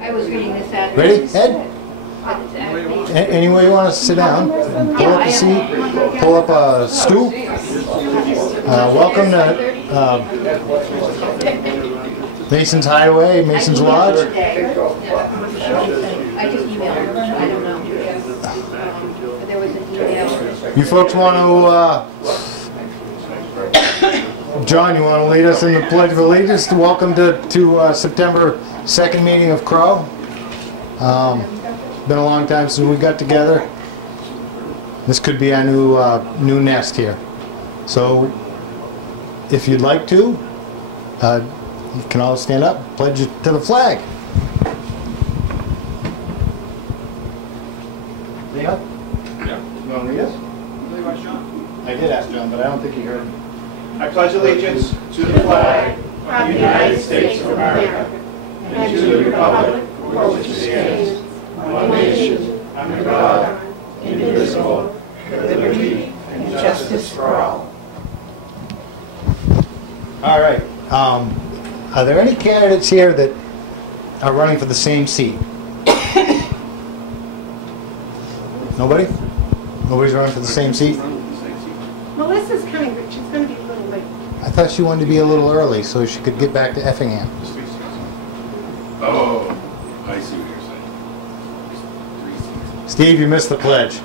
I was reading this out. Ready, Ed? Anywhere you want to sit down. Pull up a seat. Pull up a stool. Welcome to Mason's Hideaway, Mason's Lodge. I just emailed her. I don't know. But there was an email. You folks want to, John, you want to lead us in the Pledge of Allegiance? Welcome to September 2nd meeting of Crow. Been a long time since we got together. This could be our new nest here. So, if you'd like to, you can all stand up, pledge to the flag. Leo? Yeah. You want to lead us? I did ask John, but I don't think he heard me. I pledge allegiance to the flag of the United States of America and to the republic for which it stands, one nation, under God, indivisible, with liberty and justice for all. All right. Are there any candidates here that are running for the same seat? Nobody? Nobody's running for the same seat? Melissa's coming, but she's going to be a little late. I thought she wanted to be a little early so she could get back to Effingham. Oh, I see what you're saying. Steve, you missed the pledge.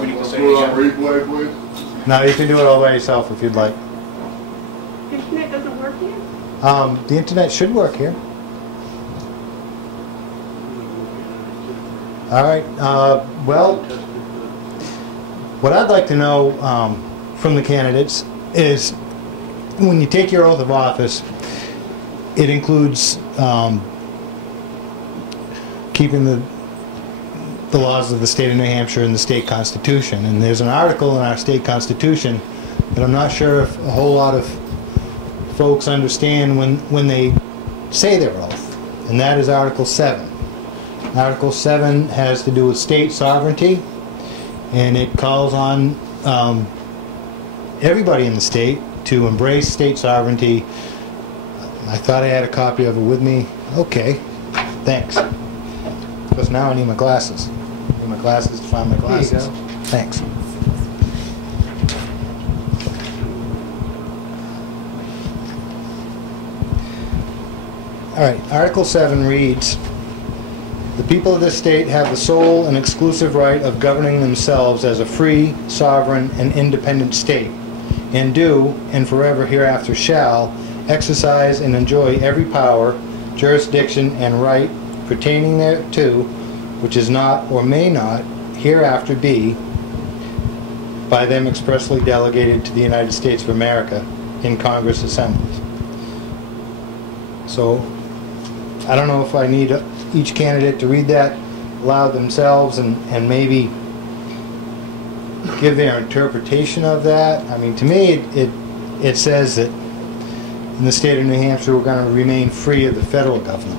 We need to say Do it on replay, please. No, you can do it all by yourself if you'd like. The internet doesn't work here? The internet should work here. All right. Well, what I'd like to know from the candidates is when you take your oath of office, it includes keeping the laws of the state of New Hampshire and the state constitution. And there's an article in our state constitution that I'm not sure if a whole lot of folks understand when they say their oath, and that is Article 7. Article 7 has to do with state sovereignty, and it calls on everybody in the state to embrace state sovereignty. I thought I had a copy of it with me. Okay, thanks. Because now I need my glasses. I need my glasses to find my glasses. Thanks. All right, Article 7 reads, "The people of this state have the sole and exclusive right of governing themselves as a free, sovereign, and independent state, and do, and forever hereafter shall, exercise and enjoy every power, jurisdiction, and right pertaining thereto, which is not or may not hereafter be by them expressly delegated to the United States of America in Congress assemblies." So, I don't know if I need each candidate to read that aloud themselves and maybe give their interpretation of that. I mean, to me, it says that in the state of New Hampshire we're going to remain free of the federal government.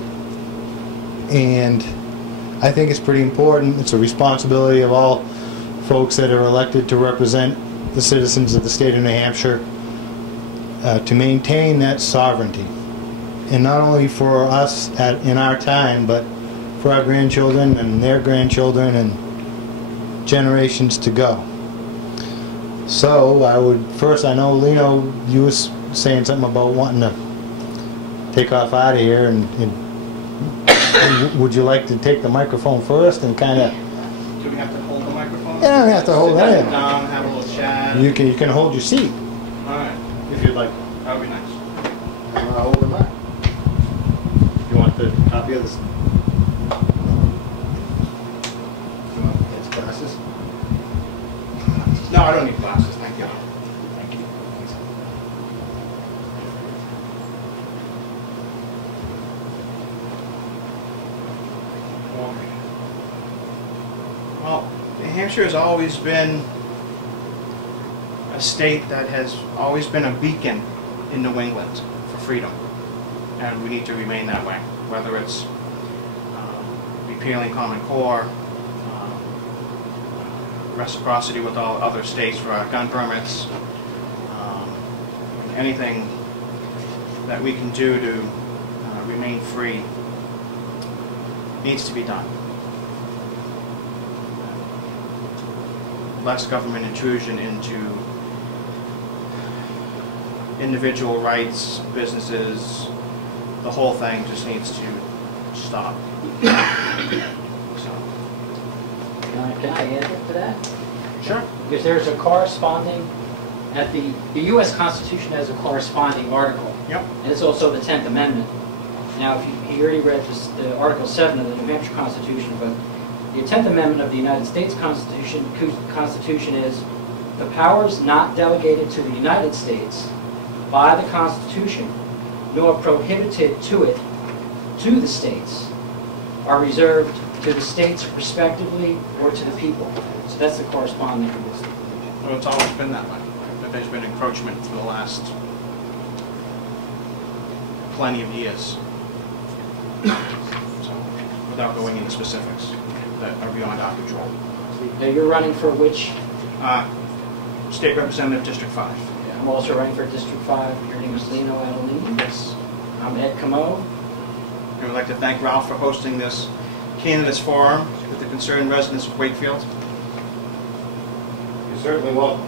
And I think it's pretty important. It's a responsibility of all folks that are elected to represent the citizens of the state of New Hampshire to maintain that sovereignty. And not only for us in our time, but for our grandchildren and their grandchildren and generations to go. So I would first, I know Lino, you was saying something about wanting to take off out of here, and would you like to take the microphone first and kind of? Do we have to hold the microphone? You don't have to hold it it. down, have a little chat. You can hold your seat All right, if you'd like. that would be nice. I'll hold it back. You want the copy of this? You want his glasses? No, I don't need glasses, thank you. Thank you. Well, New Hampshire has always been a state that has always been a beacon in New England for freedom, and we need to remain that way, whether it's repealing Common Core, reciprocity with all other states for our gun permits, anything that we can do to remain free needs to be done. Less government intrusion into individual rights, businesses, the whole thing just needs to stop. So. Can I add to that? Sure. Because there's a corresponding, at the U.S. Constitution has a corresponding article. Yep. And it's also the 10th Amendment. Now, if you already read this, the Article 7 of the New Hampshire Constitution, but the 10th Amendment of the United States Constitution is the powers not delegated to the United States by the Constitution, nor prohibited to the states, are reserved to the states respectively or to the people. So that's the corresponding. Well, it's always been that way. That there's been encroachment for the last plenty of years. So, without going into specifics that are beyond our control. Now you're running for which? State Representative, District 5. I'm also running for District 5. Your name is Lino Adelini. Yes. I'm Ed Comeau. I would like to thank Ralph for hosting this candidates forum with the concerned residents of Wakefield. You're certainly welcome.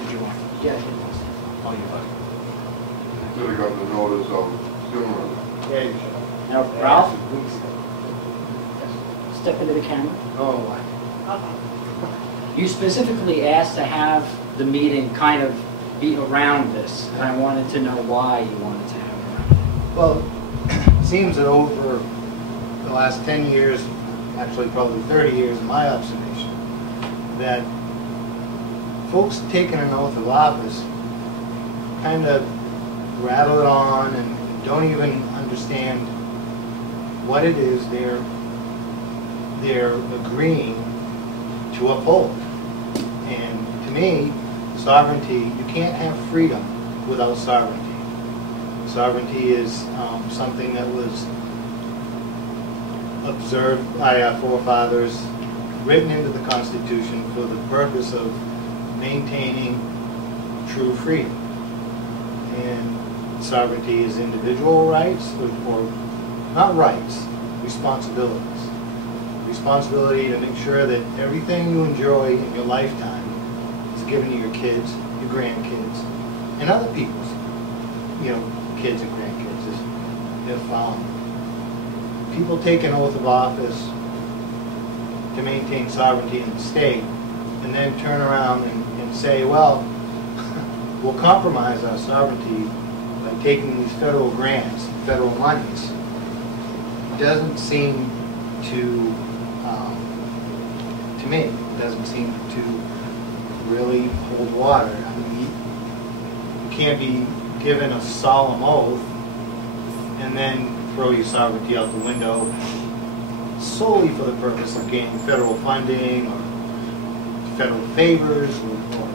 Did you want? Yeah. All you, buddy. Should have got the notice of sooner. Yeah, you should. Now, Ralph, step into the camera. Oh, You specifically asked to have the meeting kind of be around this, and I wanted to know why you wanted to have it around it. well, it seems that over the last 10 years, actually probably 30 years in my observation, that folks taking an oath of office kind of rattle it on and don't even understand what it is they're agreeing to uphold. And to me, sovereignty, you can't have freedom without sovereignty. Sovereignty is something that was observed by our forefathers, written into the Constitution for the purpose of maintaining true freedom. And sovereignty is individual rights, or not rights, responsibilities. Responsibility to make sure that everything you enjoy in your lifetime is given to your kids, your grandkids, and other people's, kids and grandkids. If people take an oath of office to maintain sovereignty in the state, and then turn around and say, well, we'll compromise our sovereignty by taking these federal grants, federal monies, doesn't seem to me, doesn't seem to really hold water. I mean, you can't be given a solemn oath and then throw your sovereignty out the window solely for the purpose of gaining federal funding or federal favors. Or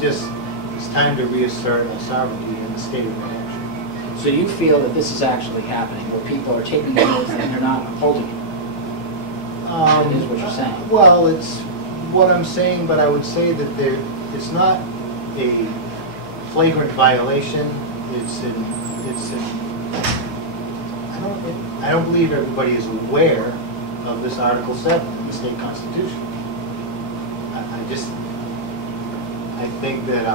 it's time to reassert our sovereignty in the state of New Hampshire. So you feel that this is actually happening, where people are taking the oath and they're not upholding it? That is what you're saying. Well, it's what I'm saying, but I would say that it's not a flagrant violation. I don't believe everybody is aware of this Article 7 in the state constitution. I think that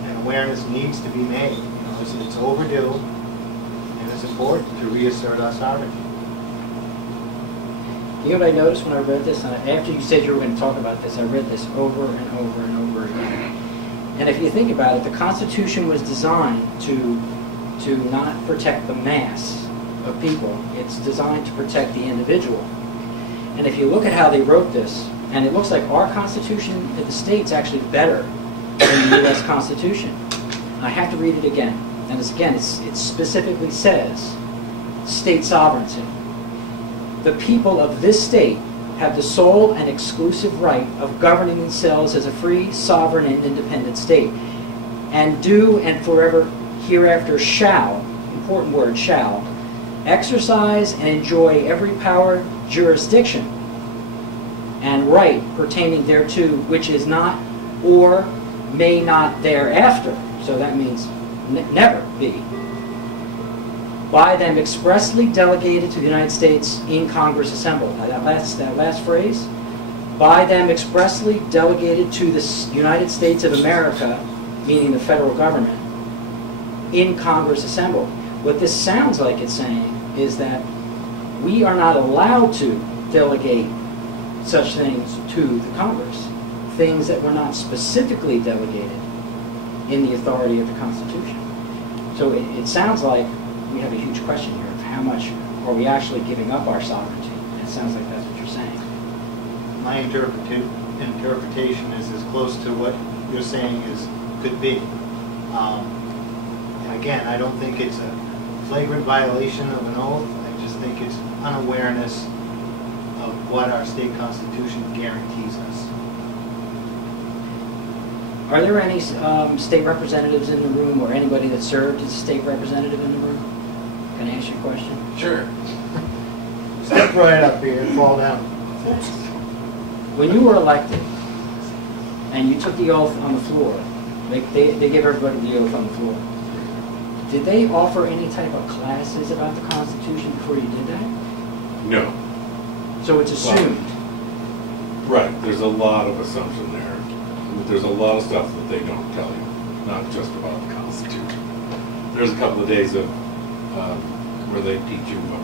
an awareness needs to be made. It's overdue, and it's important to reassert our sovereignty. You know what I noticed when I read this? And after you said you were going to talk about this, I read this over and over and over again. And if you think about it, the Constitution was designed to not protect the mass of people. It's designed to protect the individual. And if you look at how they wrote this, and it looks like our Constitution at the state's actually better than the U.S. Constitution. I have to read it again. And it specifically says state sovereignty. The people of this state have the sole and exclusive right of governing themselves as a free, sovereign, and independent state, and do and forever hereafter shall, important word, shall, exercise and enjoy every power, jurisdiction, and right pertaining thereto, which is not or may not thereafter, so that means never be, by them expressly delegated to the United States in Congress assembled. Now that last phrase, by them expressly delegated to the United States of America, meaning the federal government, in Congress assembled. What this sounds like it's saying is that we are not allowed to delegate such things to the Congress, things that were not specifically delegated in the authority of the Constitution. So it sounds like we have a huge question here of how much are we actually giving up our sovereignty. And it sounds like that's what you're saying. My interpretation is as close to what you're saying as could be. And again, I don't think it's a flagrant violation of an oath. I just think it's unawareness of what our state constitution guarantees us. Are there any state representatives in the room or anybody that served as a state representative in the room? Can I ask you a question? Sure. Step right up here and fall down. When you were elected and you took the oath on the floor, they give everybody the oath on the floor. Did they offer any type of classes about the Constitution before you did that? No. So it's assumed. Right. There's a lot of assumption there. There's a lot of stuff that they don't tell you, not just about the Constitution. There's a couple of days of where they teach you what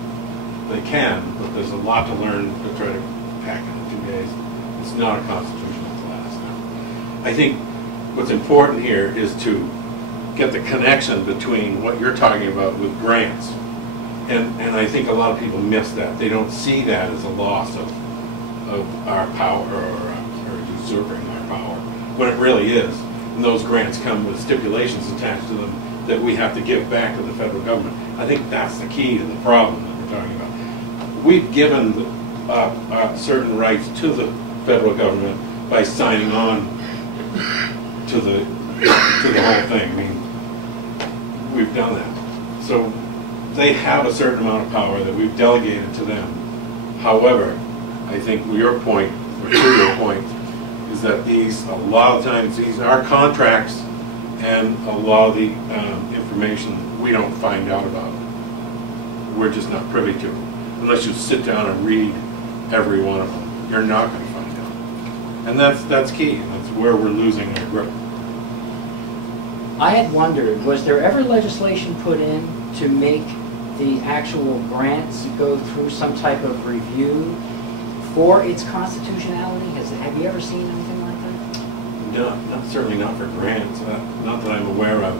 they can, but there's a lot to learn to try to pack in 2 days. It's not a constitutional class now. I think what's important here is to get the connection between what you're talking about with grants. And I think a lot of people miss that. They don't see that as a loss of our power or usurping our power, when it really is. And those grants come with stipulations attached to them that we have to give back to the federal government. I think that's the key to the problem that we're talking about. We've given certain rights to the federal government by signing on to the whole thing. I mean, we've done that. So they have a certain amount of power that we've delegated to them. However, I think your point, or to your point, is that a lot of times these are contracts, and a lot of the information we don't find out about. We're just not privy to. Unless you sit down and read every one of them, you're not going to find out. And that's key. That's where we're losing our grip. I had wondered, was there ever legislation put in to make the actual grants go through some type of review for its constitutionality? Have you ever seen anything like that? No, certainly not for grants. Not that I'm aware of.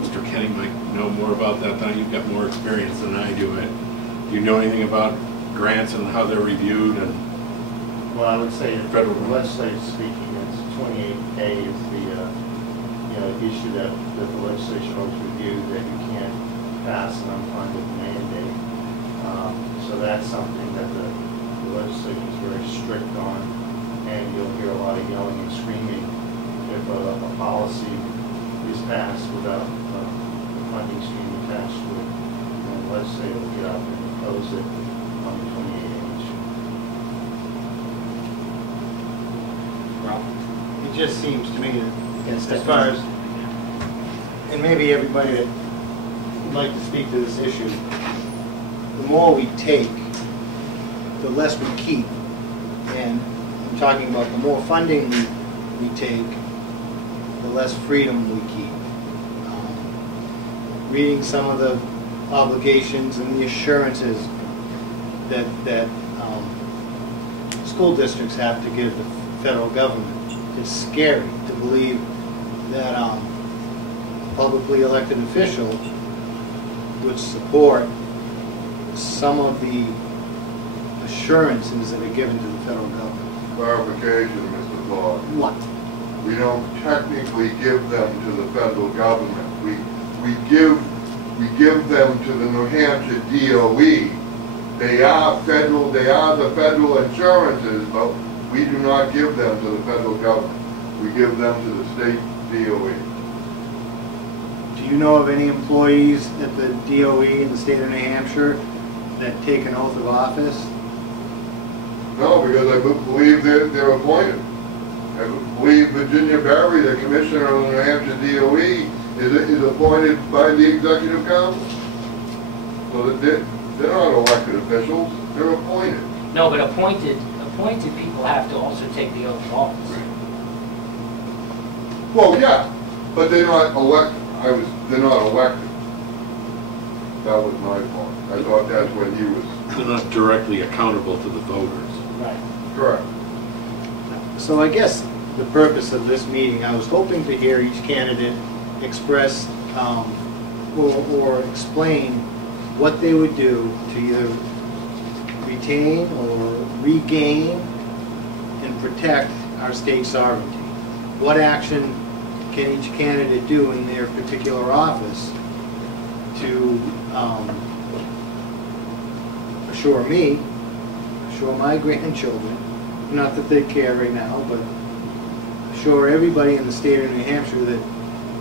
Mr. Kenny might know more about that. Now you've got more experience than I do. Do you know anything about grants and how they're reviewed? And well, I would say that federal legislative speaking, it's 28A is the issue that the legislation was reviewed that you can't pass an unfunded mandate. So that's something that the legislature is very strict on, and you'll hear a lot of yelling and screaming if a policy is passed without the funding stream attached to it. And the legislature will get out and oppose it on the 28H. Well, It just seems to me that as far as, and maybe everybody that would like to speak to this issue, the more we take, the less we keep. And I'm talking about the more funding we take, the less freedom we keep. Reading some of the obligations and the assurances that school districts have to give the federal government, it's scary to believe that a publicly elected official would support some of the assurances that are given to the federal government. Clarification, Mr. Claude. What? We don't technically give them to the federal government. We give them to the New Hampshire DOE. They are the federal insurances, but we do not give them to the federal government. We give them to the state DOE. Do you know of any employees at the DOE in the state of New Hampshire that take an oath of office? No, because I believe they're appointed. I believe Virginia Barry, the commissioner of the New Hampshire DOE, is appointed by the executive council. So that they're not elected officials, they're appointed. No, but appointed people have to also take the oath of office. Well, yeah, but they're not they're not elected. That was my fault. I thought that's when he was. They're not directly accountable to the voters. Right. Correct. So I guess the purpose of this meeting, I was hoping to hear each candidate express or explain what they would do to either retain or regain and protect our state sovereignty. What action can each candidate do in their particular office to assure me, assure my grandchildren, not that they care right now, but assure everybody in the state of New Hampshire that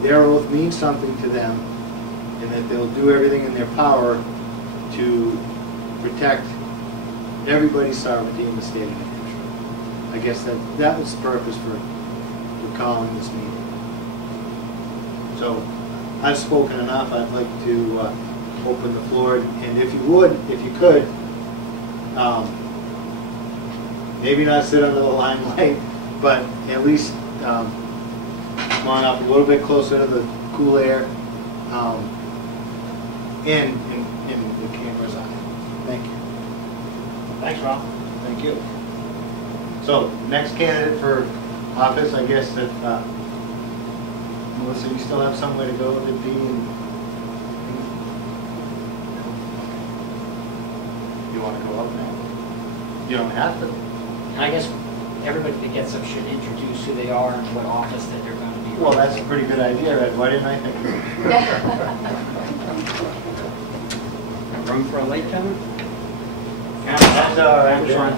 their oath means something to them and that they'll do everything in their power to protect everybody's sovereignty in the state of New Hampshire. I guess that was the purpose for calling this meeting. So I've spoken enough. I'd like to open the floor, and if you could, maybe not sit under the limelight, but at least come on up a little bit closer to the cool air, in the camera's eye. Thank you. Thanks, Rob. Thank you. So, next candidate for office, I guess that, Melissa, you still have some way to go with it being. You want to go up now? You don't have to. I guess everybody that gets up should introduce who they are and what office that they're going to be. Well, that's a pretty good idea, Ed. Why didn't I think of it? Room for a late comer? That's all right. All right.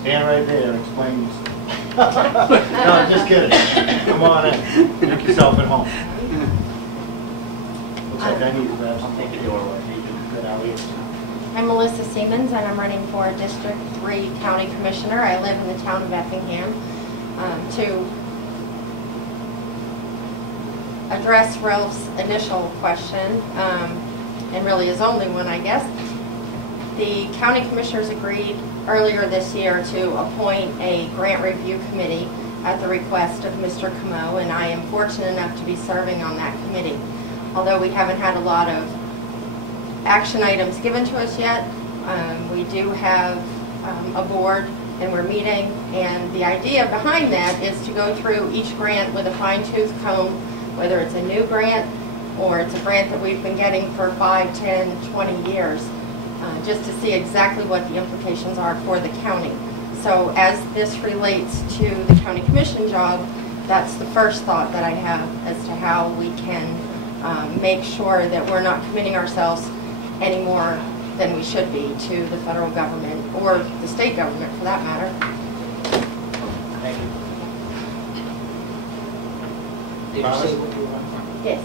Stand right there and explain this. No, I'm just kidding. Come on in. Make yourself at home. Looks like I need to grab some. I'll take the doorway. Good, I'll leave. I'm Melissa Siemens, and I'm running for District 3 County Commissioner. I live in the town of Effingham. To address Ralph's initial question, and really his only one, I guess, the county commissioners agreed earlier this year to appoint a grant review committee at the request of Mr. Comeau, and I am fortunate enough to be serving on that committee. Although we haven't had a lot of action items given to us yet, we do have a board and we're meeting, and the idea behind that is to go through each grant with a fine-tooth comb, whether it's a new grant or it's a grant that we've been getting for 5, 10, 20 years, just to see exactly what the implications are for the county. So as this relates to the county commission job, that's the first thought that I have as to how we can make sure that we're not committing ourselves any more than we should be to the federal government or the state government for that matter. Thank you. Did you say what you want? Yes.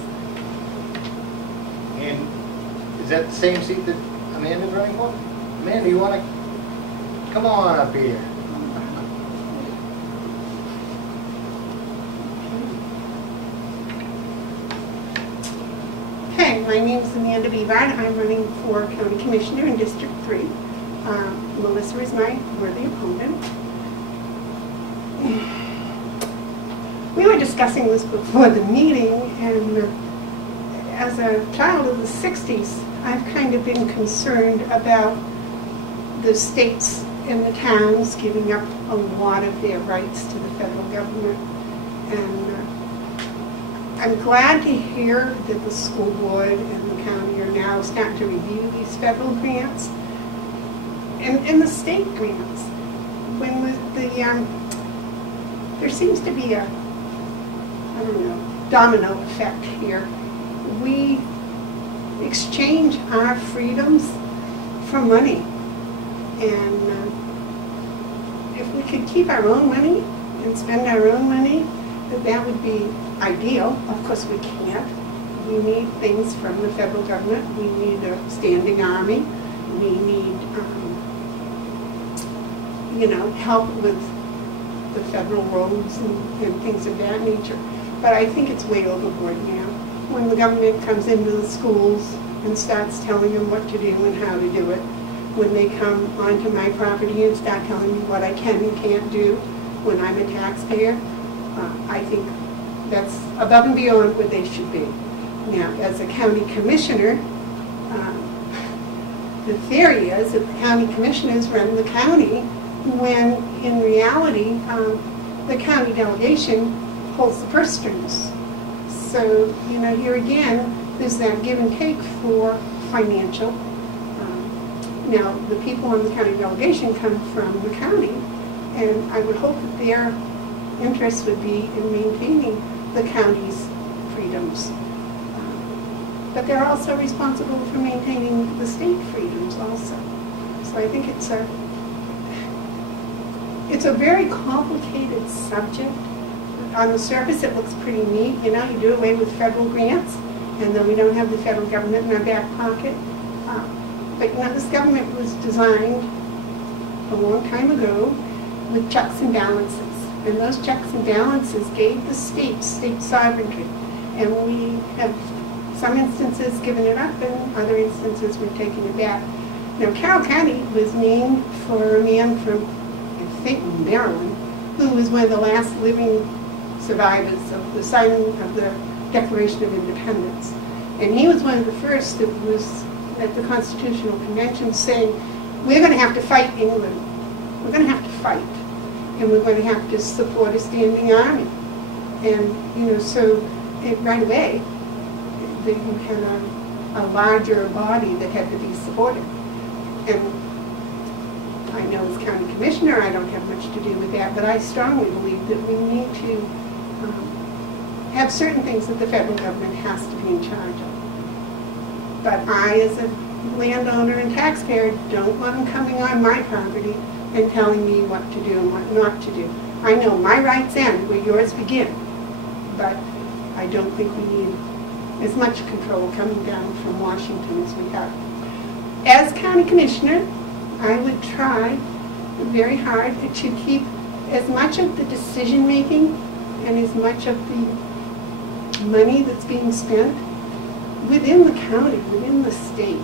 And is that the same seat that Amanda's running for? Amanda, you want to come on up here? Okay, my name is Amanda Bevard. I'm running for County Commissioner in District 3. Melissa is my worthy opponent. We were discussing this before the meeting, and as a child of the 60s, I've kind of been concerned about the states and the towns giving up a lot of their rights to the federal government. And I'm glad to hear that the school board and the county are now starting to review these federal grants and the state grants. When there seems to be a, I don't know, domino effect here. We exchange our freedoms for money, and if we could keep our own money and spend our own money, that would be ideal. Of course we can't. We need things from the federal government. We need a standing army. We need help with the federal roads and things of that nature. But I think it's way overboard now. When the government comes into the schools and starts telling them what to do and how to do it, when they come onto my property and start telling me what I can and can't do when I'm a taxpayer, I think that's above and beyond where they should be. Now, as a county commissioner, the theory is that the county commissioners run the county, when in reality, the county delegation holds the purse strings. So, you know, here again, there's that give and take for financial. Now, the people on the county delegation come from the county, and I would hope that their interest would be in maintaining the county's freedoms. But they're also responsible for maintaining the state freedoms also. So I think it's a very complicated subject. On the surface, it looks pretty neat. You know, you do away with federal grants, and then we don't have the federal government in our back pocket. But you know, this government was designed a long time ago with checks and balances. And those checks and balances gave the state sovereignty. And we have some instances given it up, and other instances we're taking it back. Now, Carroll County was named for a man from, I think, Maryland, who was one of the last living survivors of the signing of the Declaration of Independence. And he was one of the first that was at the Constitutional Convention saying, we're going to have to fight England. We're going to have to fight. And we're going to have to support a standing army. And, you know, so right away, you had a larger body that had to be supported. And I know as county commissioner, I don't have much to do with that, but I strongly believe that we need to have certain things that the federal government has to be in charge of. But I, as a landowner and taxpayer, don't want them coming on my property and telling me what to do and what not to do. I know my rights end where yours begin, but I don't think we need as much control coming down from Washington as we have. As county commissioner, I would try very hard to keep as much of the decision making and as much of the money that's being spent within the county, within the state.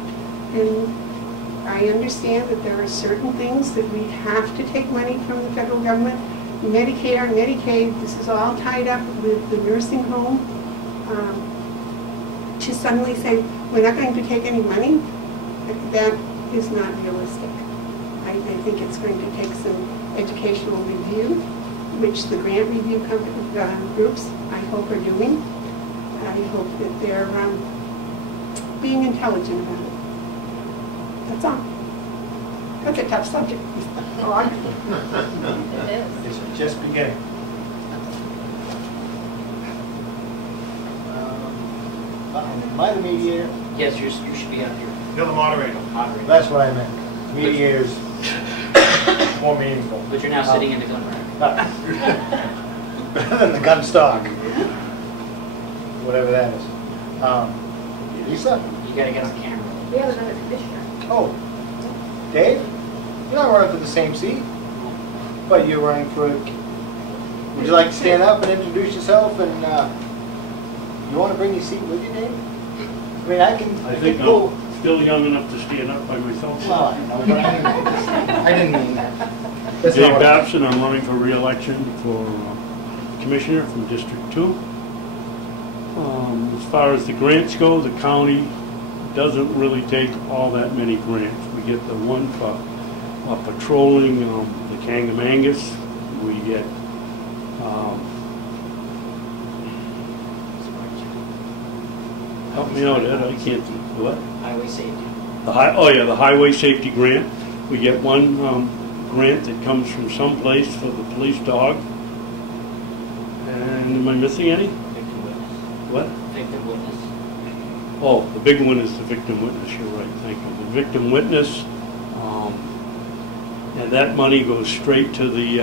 And I understand that there are certain things that we have to take money from the federal government. Medicare, Medicaid, this is all tied up with the nursing home. To suddenly say, we're not going to take any money, that is not realistic. I think it's going to take some educational review, which the grant review groups, I hope, are doing. I hope that they're being intelligent about it. That's all. That's a tough subject. It is. It's just beginning. Am I the mediator? Yes, you should be up here. You're the moderator. Moderator. That's what I meant. Mediator's more meaningful. But you're now sitting in the gun rack. Better than the gun stock. Whatever that is. Lisa? You gotta get on camera. We have another commissioner. Oh, Dave? You're not running for the same seat, but you're running for... Would you like to stand up and introduce yourself? And you want to bring your seat with you, Dave? I mean, I think go... I'm still young enough to stand up by myself. Well, I know, but I didn't mean that. That's Dave not what I- Babson, I'm running for re-election for Commissioner from District 2. As far as the grants go, the county doesn't really take all that many grants. We get the one for patrolling the Kangamangas. We get help me out, Ed. I can't do what? Highway safety. The highway safety grant. We get one grant that comes from someplace for the police dog. And am I missing any? Victim witness. What? Victim witness. Oh, the big one is the victim witness. You're right. Thank you. The victim witness, and that money goes straight to the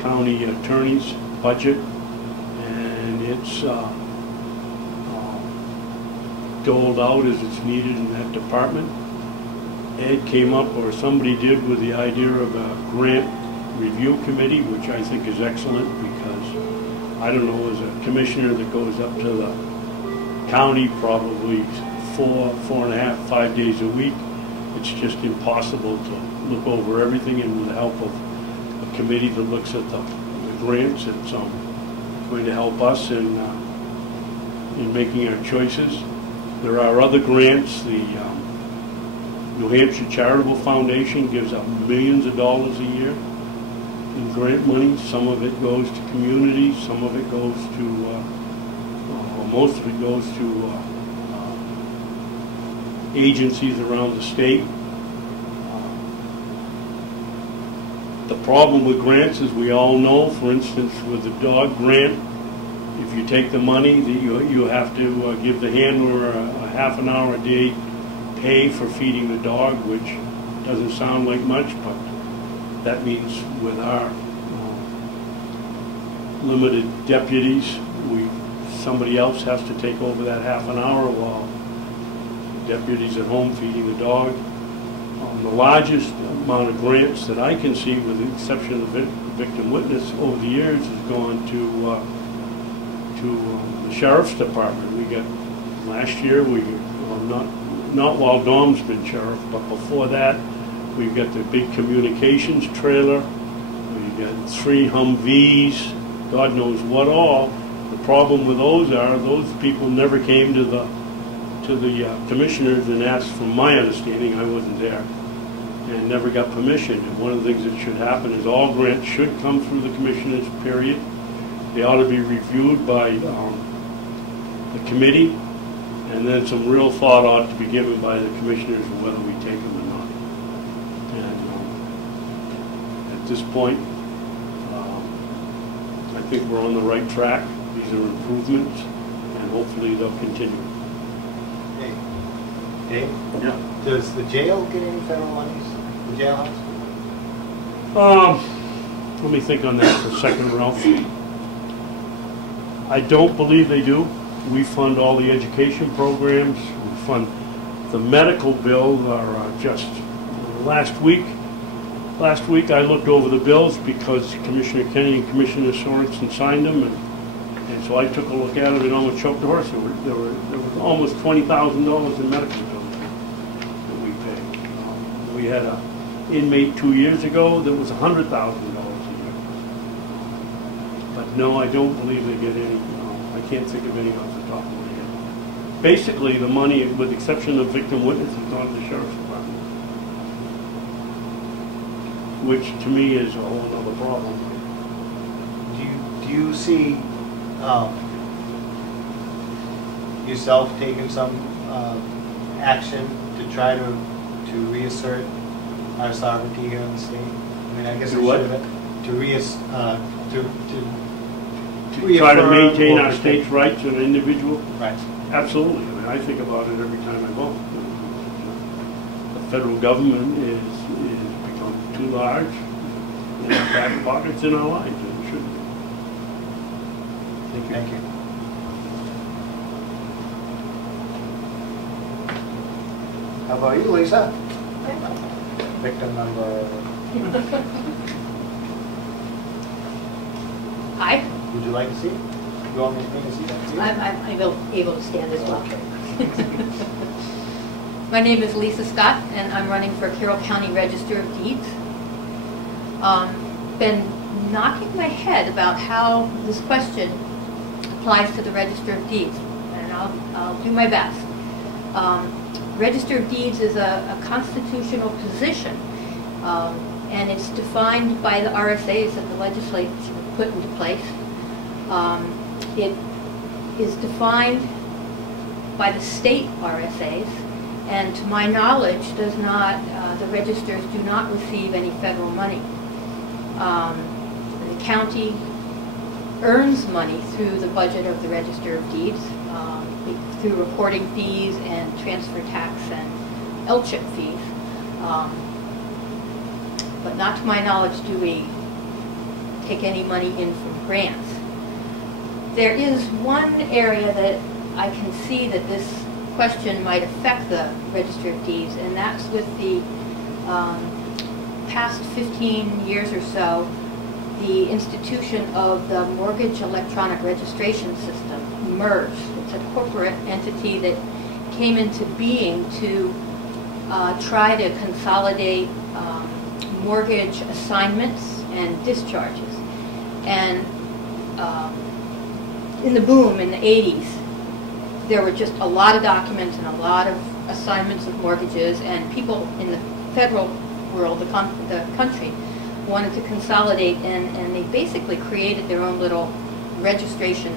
county attorney's budget, and it's doled out as it's needed in that department. Ed came up, or somebody did, with the idea of a grant review committee, which I think is excellent, because I don't know, as a commissioner that goes up to the county probably 4, 4.5, 5 days a week, it's just impossible to look over everything, and with the help of a committee that looks at the grants, it's going to help us in making our choices. There are other grants. The New Hampshire Charitable Foundation gives out millions of dollars a year in grant money. Some of it goes to communities, some of it goes to, or most of it goes to agencies around the state. The problem with grants, as we all know, for instance, with the dog grant, if you take the money, you have to give the handler a half an hour a day pay for feeding the dog, which doesn't sound like much, but that means with our limited deputies, somebody else has to take over that half an hour while deputies at home feeding the dog. The largest amount of grants that I can see, with the exception of the victim witness over the years, has gone to the sheriff's department. We got last year, not while Dom's been sheriff, but before that, we've got the big communications trailer. We've got 3 Humvees, God knows what all. The problem with those people never came to the commissioners and asked, from my understanding, I wasn't there, and never got permission. And one of the things that should happen is all grants should come through the commissioners, period. They ought to be reviewed by the committee, and then some real thought ought to be given by the commissioners of whether we take them or not. And at this point, I think we're on the right track. These are improvements, and hopefully they'll continue. Hey, Dave? Yeah. Does the jail get any federal monies? The jailhouse? Let me think on that for a second, Ralph. I don't believe they do. We fund all the education programs. We fund the medical bills. Are just last week I looked over the bills because Commissioner Kenny and Commissioner Sorensen signed them, and so I took a look at it and almost choked the horse. There was almost $20,000 in medical bills that we paid. We had an inmate 2 years ago that was $100,000 a year. But no, I don't believe they get any. I can't think of any off the top of my head. Basically, the money, with the exception of victim witnesses, is gone to the sheriff's department, which to me is a whole other problem. Do you see yourself taking some action to try to reassert our sovereignty here in the state? I mean, I guess To what? To Try to reaffirm maintain or our protect- state's rights as an individual? Right. Absolutely. I mean, I think about it every time I vote. The federal government is become too large in our back pockets in our lives, and it shouldn't be. Thank you. How about you, Lisa? Victim number. Hi, Would you like to see? You want me to see that? I'm able to stand as well. My name is Lisa Scott, and I'm running for Carroll County Register of Deeds. Been knocking my head about how this question applies to the Register of Deeds, and I'll do my best. Register of Deeds is a constitutional position, and it's defined by the RSAs that the legislature put into place. It is defined by the state RSAs, and to my knowledge, does not the registers do not receive any federal money. The county earns money through the budget of the Register of Deeds, through recording fees and transfer tax and LCHIP fees. But not to my knowledge do we take any money in from grants. There is one area that I can see that this question might affect the Register of Deeds, and that's with the past 15 years or so, the institution of the Mortgage Electronic Registration System merged. It's a corporate entity that came into being to try to consolidate mortgage assignments and discharges. And in the boom in the 80s, there were just a lot of documents and a lot of assignments of mortgages, and people in the federal world, the country, wanted to consolidate, and they basically created their own little registration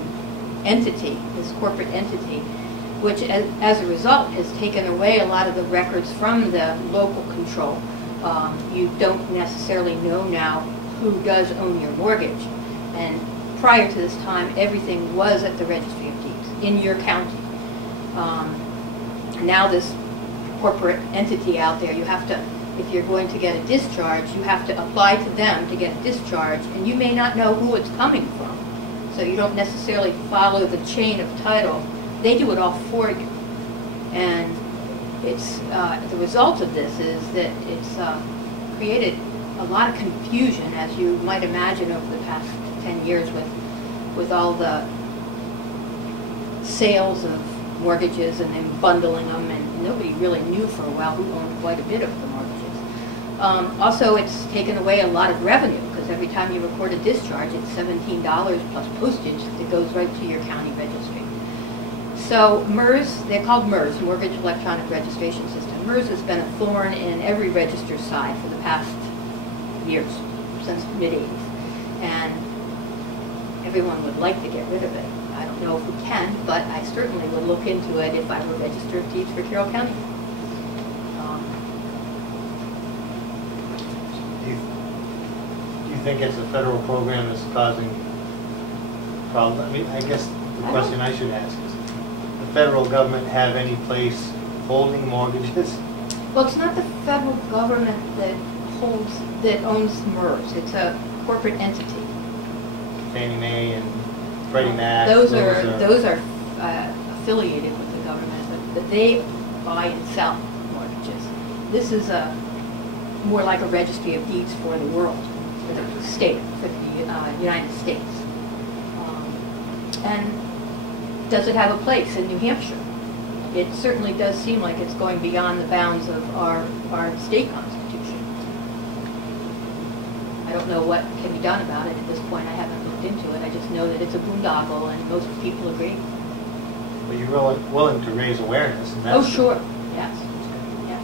entity, this corporate entity, which as a result has taken away a lot of the records from the local control. You don't necessarily know now who does own your mortgage. And prior to this time, everything was at the Registry of Deeds in your county. Now this corporate entity out there, you have to, if you're going to get a discharge, you have to apply to them to get a discharge, and you may not know who it's coming from. So you don't necessarily follow the chain of title. They do it all for you. And it's the result of this is that it's created a lot of confusion, as you might imagine, over the past 10 years with all the sales of mortgages and then bundling them, and nobody really knew for a while who owned quite a bit of the mortgages. Also, it's taken away a lot of revenue, because every time you record a discharge, it's $17 plus postage that goes right to your county registry. So MERS, they're called MERS, Mortgage Electronic Registration System. MERS has been a thorn in every register's side for the past years, since mid-80s. And everyone would like to get rid of it. I don't know if we can, but I certainly would look into it if I were Register of Deeds for Carroll County. Do you think it's a federal program that's causing problems? I mean, I guess the question I should ask is, the federal government have any place holding mortgages? Well, it's not the federal government that owns MERS. It's a corporate entity. Fannie Mae and Freddie Mac. Those are affiliated with the government, but they buy and sell mortgages. This is more like a registry of deeds for the world, for the state, for the United States. And does it have a place in New Hampshire? It certainly does seem like it's going beyond the bounds of our state constitution. I don't know what can be done about it at this point. I haven't looked into it. I just know that it's a boondoggle, and most people agree. But you're willing to raise awareness, and that's... Oh, sure. Yes. Yes.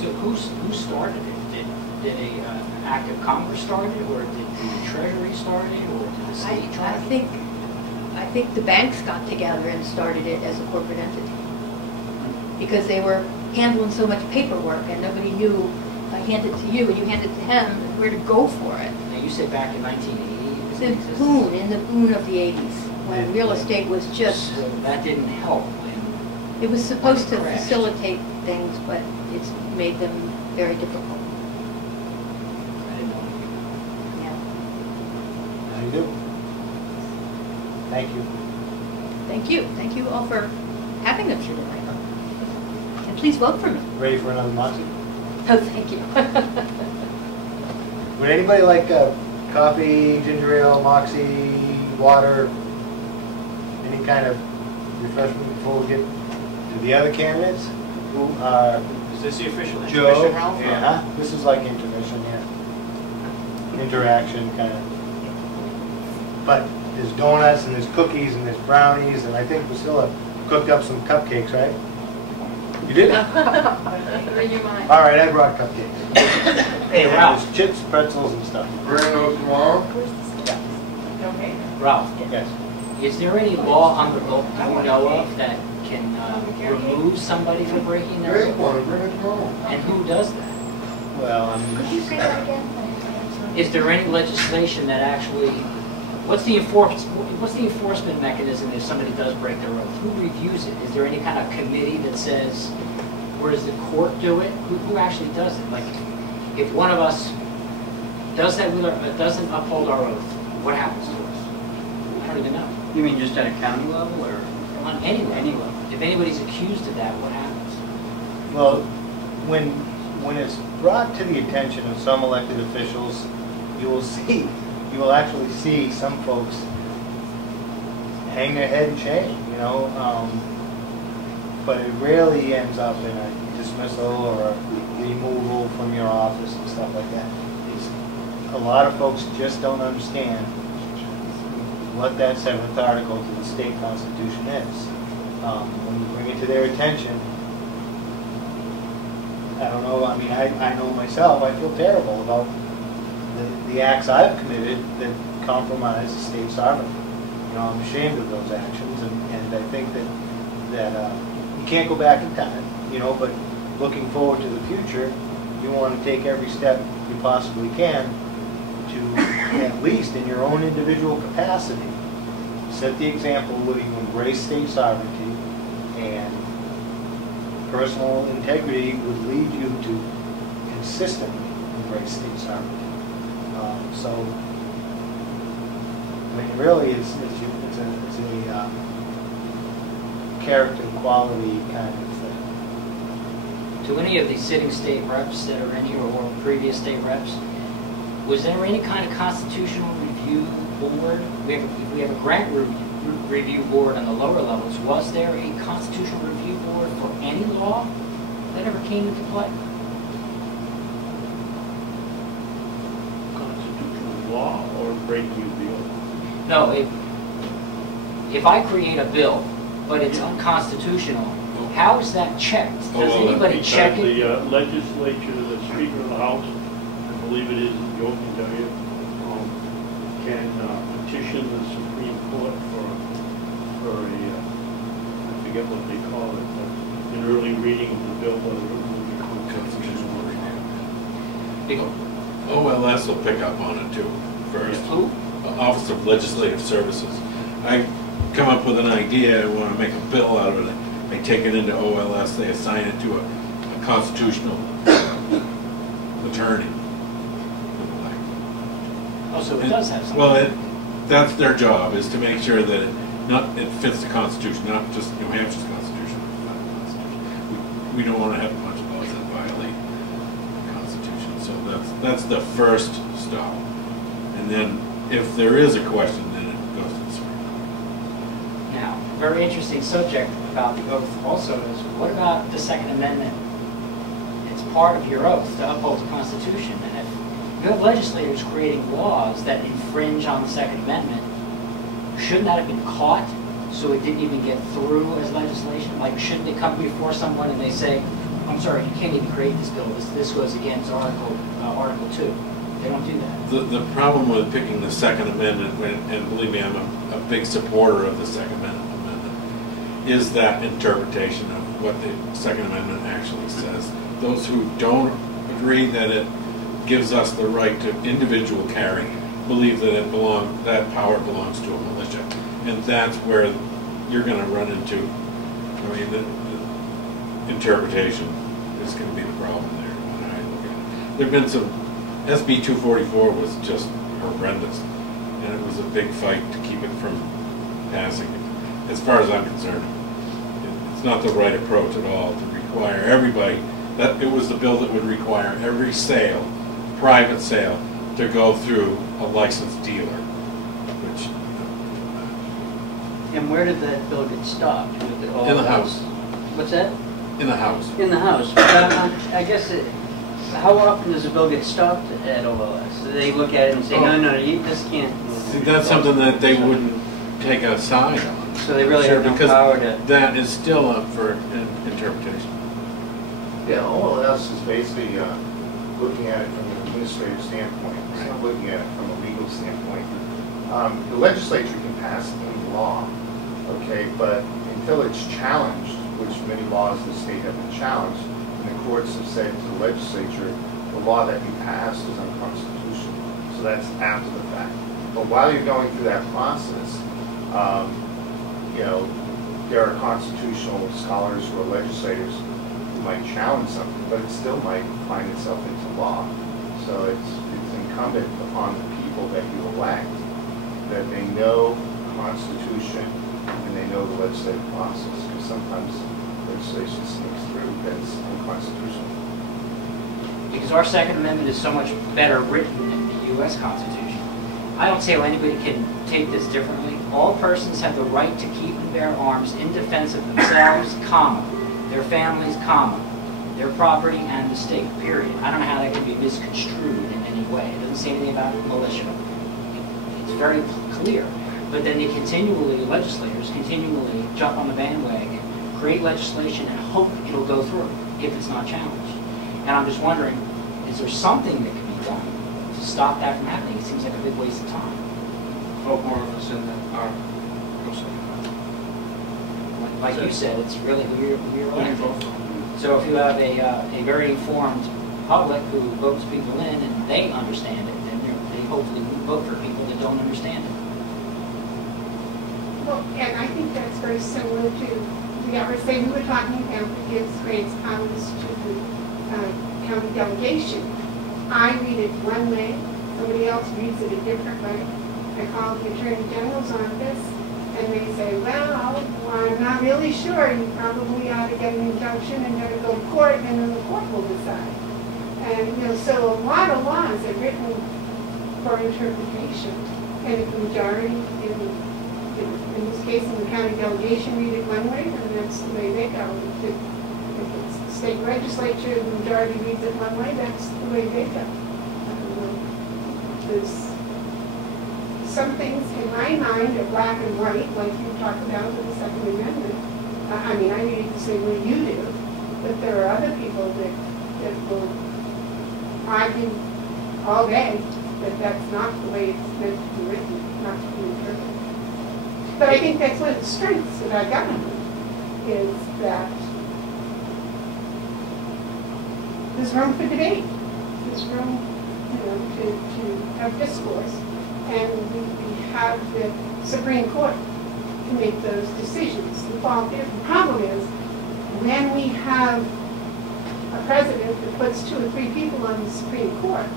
So who started it? Did an act of Congress start it, or did the Treasury start it, or did the state try it? I think the banks got together and started it as a corporate entity, because they were handling so much paperwork, and nobody knew if I hand it to you and you hand it to him, where to go for it. Now, you said back in 1980. In the boom of the 80s, when real estate was just... So that didn't help when... It was supposed to crashed. facilitate things, but it's made them very difficult. I didn't know. Yeah. Now you do. Thank you. Thank you. Thank you all for having us here tonight. And please vote for me. Ready for another Moxie? Oh, thank you. Would anybody like coffee, ginger ale, Moxie, water, any kind of refreshment before we get to the other candidates? Who are Is this the official Joe? intermission, Ralph? Yeah, this is like intermission, yeah. Interaction kind of. But there's donuts and there's cookies and there's brownies, and I think Priscilla cooked up some cupcakes, right? You did? Read your mind. All right, I brought cupcakes. Hey, Ralph. There's chips, pretzels, and stuff. Bring those tomorrow? Okay. Ralph, Yes. is there any law on the book that you know of that can remove somebody for breaking their Great law? one, bring it tomorrow. And who does that? Well, Could you say that again? Is there any legislation that actually, what's the enforcement mechanism if somebody does break their oath? Who reviews it? Is there any kind of committee that says, or does the court do it? Who actually does it? Like, if one of us does that with doesn't uphold our oath, what happens to us? I don't even know. You mean just at a county level, or? On any level. If anybody's accused of that, what happens? well, when when it's brought to the attention of some elected officials, you will actually see some folks hang their head in shame, you know, but it rarely ends up in a dismissal or a removal from your office and stuff like that. A lot of folks just don't understand what that 7th article to the state constitution is. When you bring it to their attention, I don't know, I mean, I know myself, I feel terrible about the acts I've committed that compromise the state sovereignty. You know, I'm ashamed of those actions, and I think that you can't go back in time, you know, but looking forward to the future, you want to take every step you possibly can to, at least in your own individual capacity, set the example where you embrace state sovereignty, and personal integrity would lead you to consistently embrace state sovereignty. So, I mean, really, it's a character quality kind of thing. To any of the sitting state reps that are in here or previous state reps, was there any kind of constitutional review board? We have a grant review board on the lower levels. Was there a constitutional review board for any law that ever came into play? Constitutional law or breaking the bill? No, if I create a bill, but it's unconstitutional, how is that checked? Does anybody check it? The legislature, the Speaker of the House, I believe it is, Joe can tell you, can petition the Supreme Court for a, I forget what they call it, but an early reading of the bill, whether it will be constitutional or not. OLS will pick up on it too, first. Who? Office of Legislative Services. I come up with an idea, I want to make a bill out of it. I take it into OLS, they assign it to a constitutional attorney. Oh, so it does have something. Well, that's their job, is to make sure that it fits the Constitution, not just New Hampshire's Constitution. We don't want to have a bunch of laws that violate the Constitution. So that's the first stop. And then if there is a question, then it goes to the Supreme Court. Now, very interesting subject about the oath also is, what about the Second Amendment? It's part of your oath to uphold the Constitution. And if you have legislators creating laws that infringe on the Second Amendment, shouldn't that have been caught so it didn't even get through as legislation? Like, shouldn't they come before someone and they say, I'm sorry, you can't even create this bill. This goes against Article 2. They don't do that. The problem with picking the Second Amendment, and believe me, I'm a big supporter of the Second Amendment, is that interpretation of what the Second Amendment actually says. Those who don't agree that it gives us the right to individual carry believe that that power belongs to a militia, and that's where you're going to run into. I mean, the interpretation is going to be the problem there. When I look at it, there've been some. SB 244 was just horrendous, and it was a big fight to keep it from passing. As far as I'm concerned, it's not the right approach at all to require everybody. That it was the bill that would require every sale, private sale, to go through a licensed dealer, which. And where did that bill get stopped? In the House. What's that? In the House. In the House. I guess how often does a bill get stopped at OLS? Do they look at it and say, no, this can't. See, that's something that they wouldn't take a side on. So they really have no power to. That is still up for interpretation. Yeah, OLS is basically looking at it from an administrative standpoint. It's not looking at it from a legal standpoint. The legislature can pass any law, okay, but until it's challenged, which many laws in the state have been challenged, and the courts have said to the legislature, the law that you passed is unconstitutional. So that's after the fact. But while you're going through that process, there are constitutional scholars who are legislators who might challenge something, but it still might find itself into law. So it's incumbent upon the people that you elect that they know the Constitution and they know the legislative process, because sometimes legislation sneaks through that's unconstitutional. because our Second Amendment is so much better written than the U.S. Constitution. I don't see how anybody can take this differently. All persons have the right to keep and bear arms in defense of themselves, comma, their families, comma, their property and the state, period. I don't know how that can be misconstrued in any way. It doesn't say anything about militia. It's very clear. But then they legislators continually jump on the bandwagon, create legislation, and hope it'll go through if it's not challenged. And I'm just wondering, is there something that can be done to stop that from happening? It seems like a big waste of time. Hope more of us in that are. Like you said, it's really who you're elected. So if you have a very informed public who votes people in and they understand it, then they hopefully won't vote for people that don't understand it. Well, and I think that's very similar to the RSA we were talking about that gives grants powers to the county delegation. I read it one way, somebody else reads it a different way. I call the Attorney General's office and they say, well, I'm not really sure. You probably ought to get an injunction and then go to court and then the court will decide. And so a lot of laws are written for interpretation. And if the majority in this case, in the county delegation, read it one way, then that's the way they go. If it's the state legislature, the majority reads it one way, that's the way they go. There's some things in my mind are black and white, like you talked about with the Second Amendment. I mean, I read it the same way you do, but there are other people that will argue all day that that's not the way it's meant to be written, not to be interpreted. But I think that's one of the strengths of our government, is that there's room for debate. There's room, to have discourse. And we have the Supreme Court to make those decisions. The problem is, when we have a president that puts 2 or 3 people on the Supreme Court,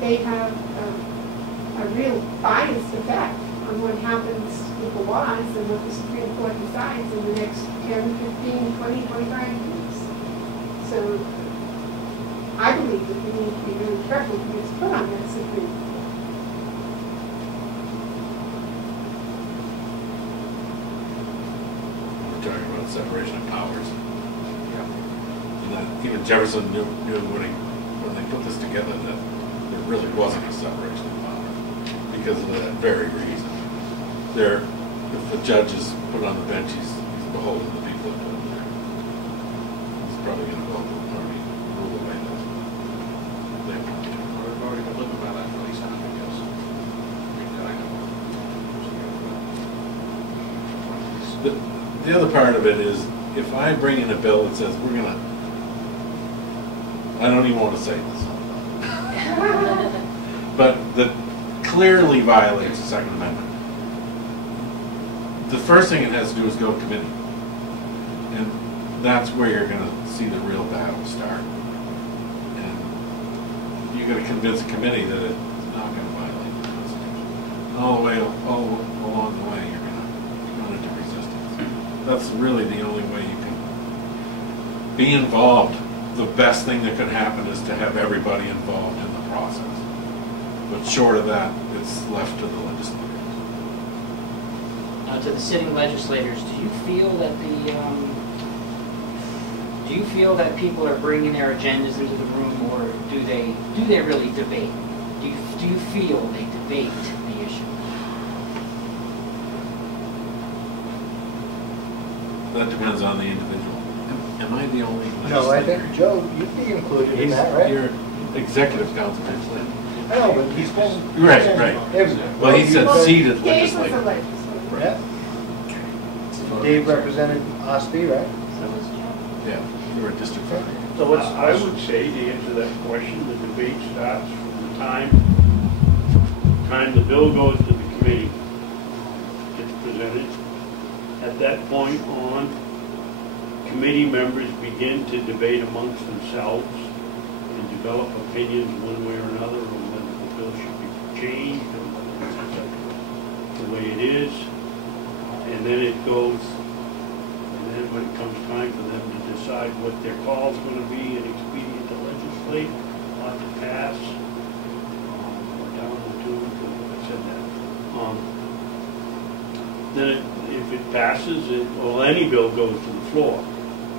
they have a real biased effect on what happens with the laws and what the Supreme Court decides in the next 10, 15, 20, 25 years. So I believe that we need to be really careful who gets put on that Supreme Court. We're talking about separation of powers. And that even Jefferson knew when they put this together that there really wasn't a separation of powers because of that very reason. If the judge is put on the bench, he's beholden to the people that put him there. He's probably going to vote for the party, rule the way that they want to. We've already been living by that for at least 100 years. The other part of it is, if I bring in a bill that says we're going to, I don't even want to say this, but that clearly violates the Second Amendment. The first thing it has to do is go to committee. And that's where you're going to see the real battle start. And you're going to convince a committee that it's not going to violate the Constitution. All along the way, you're going to run into resistance. That's really the only way you can be involved. The best thing that could happen is to have everybody involved in the process. But short of that, it's left to the legislators. To the sitting legislators, do you feel that people are bringing their agendas into the room, or do they really debate? Do you feel they debate the issue? That depends on the individual. Am I the only legislator? No, I think, Joe, you'd be included in that, right? You're executive council legislator. I know, but he's been... Right. Well, he said seated Dave was a legislator. legislator. Yeah. Dave represented OSB, right? Yeah, you were a district five. So I would say, to answer that question, the debate starts from the time the bill goes to the committee, gets presented. At that point on, committee members begin to debate amongst themselves and develop opinions one way or another on whether the bill should be changed or whether it's the way it is. And then it goes, and then when it comes time for them to decide what their call is going to be and expedient to legislate, ought to pass, or down the tube, I said that. Then if it passes, well, any bill goes to the floor.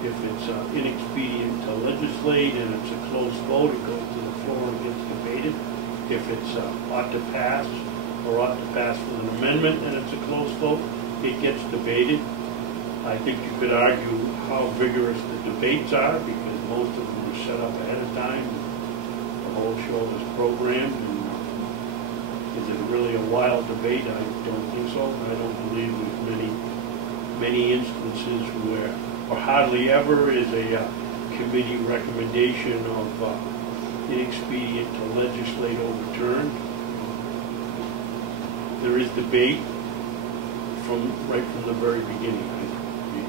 If it's inexpedient to legislate and it's a close vote, it goes to the floor and gets debated. If it's ought to pass or ought to pass with an amendment and it's a close vote, it gets debated. I think you could argue how vigorous the debates are because most of them are set up ahead of time. The whole show is programmed. And, is it really a wild debate? I don't think so. I don't believe there's many instances where, or hardly ever, is a committee recommendation of inexpedient to legislate overturned. There is debate right from the very beginning.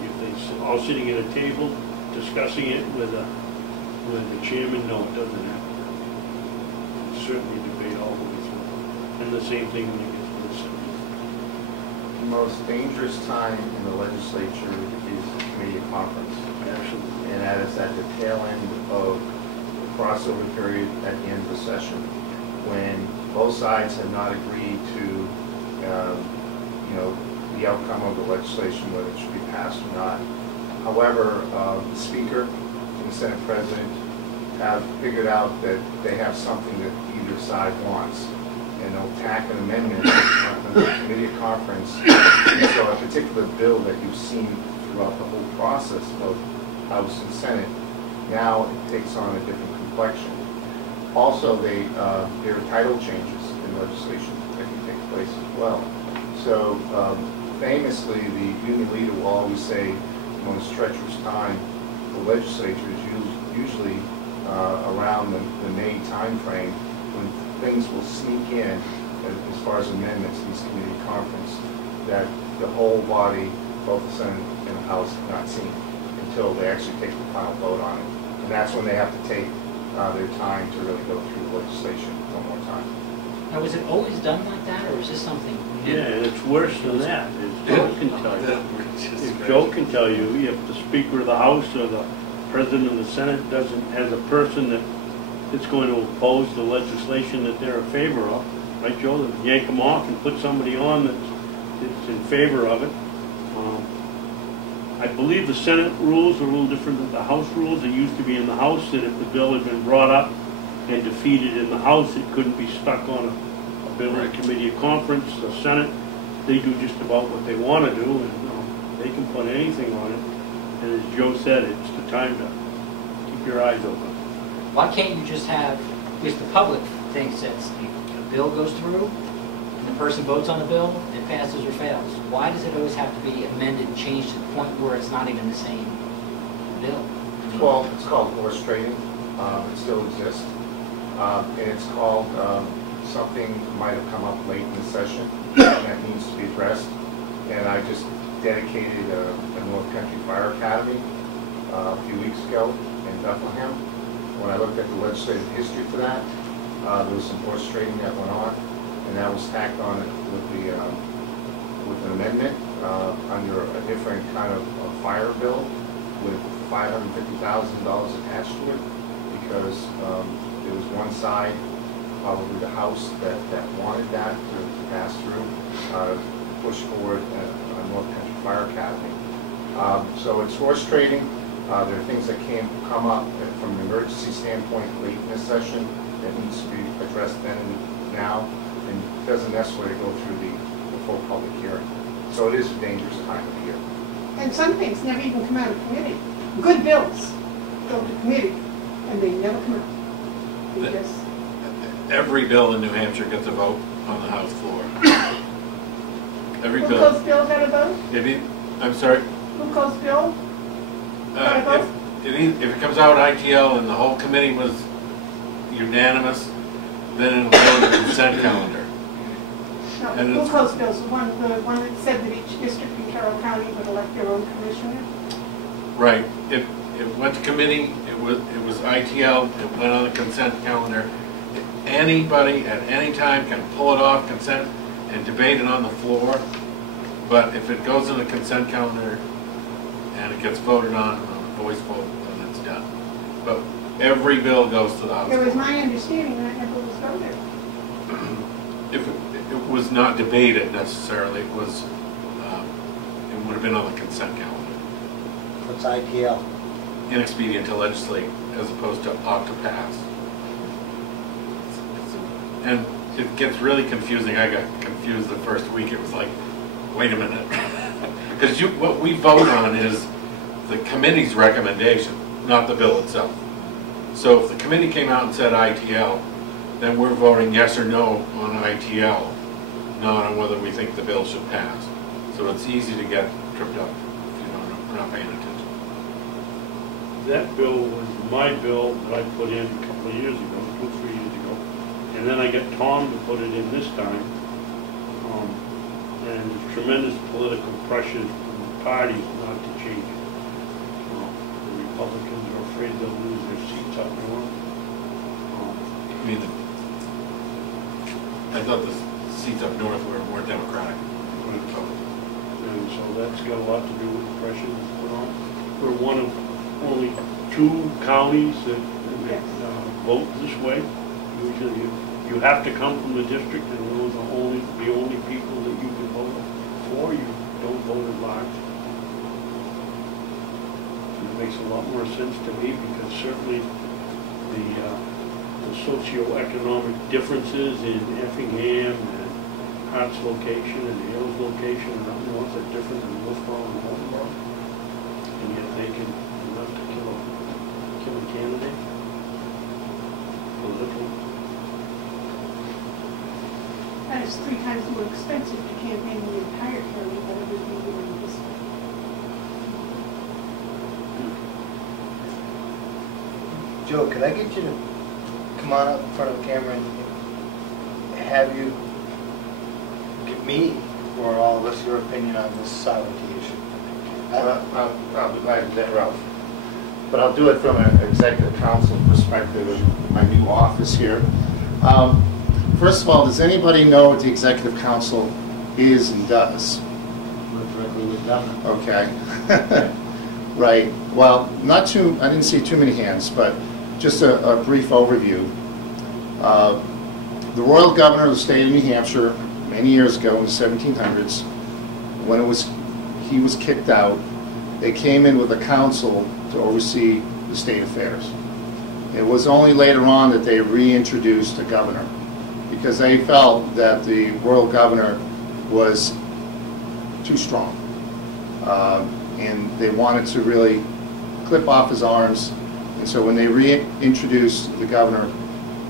If they all sitting at a table discussing it with the chairman, no, it doesn't happen. Certainly debate all the way through. And the same thing when it gets to the Senate. The most dangerous time in the legislature is the committee conference. Absolutely. And that is at the tail end of the crossover period at the end of the session, when both sides have not agreed to, the outcome of the legislation, whether it should be passed or not. However, the Speaker and the Senate President have figured out that they have something that either side wants, and they'll tack an amendment on the committee conference. So a particular bill that you've seen throughout the whole process of House and Senate, now it takes on a different complexion. Also, there are title changes in legislation that can take place as well. So famously, the union leader will always say, in this treacherous time, the legislature is usually around the May time frame when things will sneak in as far as amendments to these committee conference that the whole body, both the Senate and the House, have not seen until they actually take the final vote on it. And that's when they have to take their time to really go through the legislation one more time. Now, was it always done like that, or is this something new? Yeah, and it's worse than that, as Joe can tell you. If Joe can tell you, if the Speaker of the House or the President of the Senate has a person that's going to oppose the legislation that they're in favor of, right, Joe? They'll yank them off and put somebody on that's in favor of it. I believe the Senate rules are a little different than the House rules. It used to be in the House that if the bill had been brought up and defeated in the House, it couldn't be stuck on a bill in a committee of conference. The Senate, they do just about what they want to do, and they can put anything on it. And as Joe said, it's the time to keep your eyes open. Why can't you just have, because the public thinks that the bill goes through, and the person votes on the bill, it passes or fails. Why does it always have to be amended and changed to the point where it's not even the same bill? Well, it's called horse trading. It still exists. And it's called something that might have come up late in the session that needs to be addressed. And I just dedicated a North Country Fire Academy a few weeks ago in Bethlehem. When I looked at the legislative history for that, there was some horse trading that went on, and that was tacked on with an amendment under a different kind of fire bill with $550,000 attached to it, because there was one side, probably the House, that wanted that to pass through, push forward a North Country Fire Academy. So it's horse trading. There are things that come up from an emergency standpoint late in this session that needs to be addressed then and now, and doesn't necessarily go through the full public hearing. So it is a dangerous time of year. And some things never even come out of committee. Good bills go to committee, and they never come out. They just... Every bill in New Hampshire gets a vote on the House floor. Every Who bill. goes bill got a vote? I'm sorry? Who goes bill? If it comes out ITL and the whole committee was unanimous, then it'll go on the consent calendar. No, And who it's- goes bills? The one that said that each district in Carroll County would elect their own commissioner? Right. If it went to committee, it was ITL, it went on the consent calendar. Anybody at any time can pull it off consent and debate it on the floor, but if it goes in the consent calendar and it gets voted on a voice vote, then it's done. But Every bill goes to the House. It was my understanding that never was voted. If it was not debated necessarily, it was, it would have been on the consent calendar. What's IPL? Inexpedient to legislate as opposed to ought to pass. And it gets really confusing. I got confused the first week. It was like, wait a minute. Because what we vote on is the committee's recommendation, not the bill itself. So if the committee came out and said ITL, then we're voting yes or no on ITL, not on whether we think the bill should pass. So it's easy to get tripped up if you're not paying attention. That bill was my bill that I put in a couple of years ago, 2 or 3 years ago. And then I got Tom to put it in this time. And there's tremendous political pressure from the parties not to change it. The Republicans are afraid they'll lose their seats up north. I mean, I thought the seats up north were more Democratic than Republican. And so that's got a lot to do with the pressure that's put on. We're one of only 2 counties that vote this way. Usually you have to come from the district, and those are the only people that you can vote for. You don't vote at large. And it makes a lot more sense to me, because certainly the socioeconomic differences in Effingham and Hart's location and Hale's location and up north are different than Wolfboro and Waldenboro. And yet they can enough to kill a candidate politically. That is 3 times more expensive to campaign the entire county than it would be doing this way. Joe, could I get you to come on up in front of the camera and have you give me or all of us your opinion on this sovereignty issue? I'll be glad to do that, Ralph. But I'll do it from an executive council perspective in my new office here. First of all, does anybody know what the executive council is and does? Work directly with government. Okay. Right. Well, I didn't see too many hands, but just a brief overview. The royal governor of the state of New Hampshire, many years ago in the 1700s, when he was kicked out, they came in with a council to oversee the state affairs. It was only later on that they reintroduced a governor, because they felt that the royal governor was too strong. And they wanted to really clip off his arms. And so when they reintroduced the governor,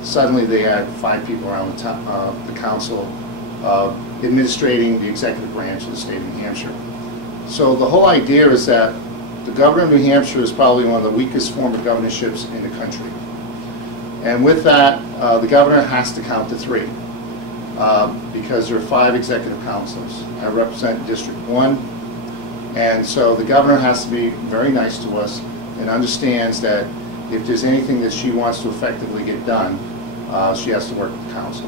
suddenly they had 5 people around the council administrating the executive branch of the state of New Hampshire. So the whole idea is that the governor of New Hampshire is probably one of the weakest form of governorships in the country. And with that, the governor has to count to 3 because there are 5 executive councilors. I represent District 1, and so the governor has to be very nice to us and understands that if there's anything that she wants to effectively get done, she has to work with the council.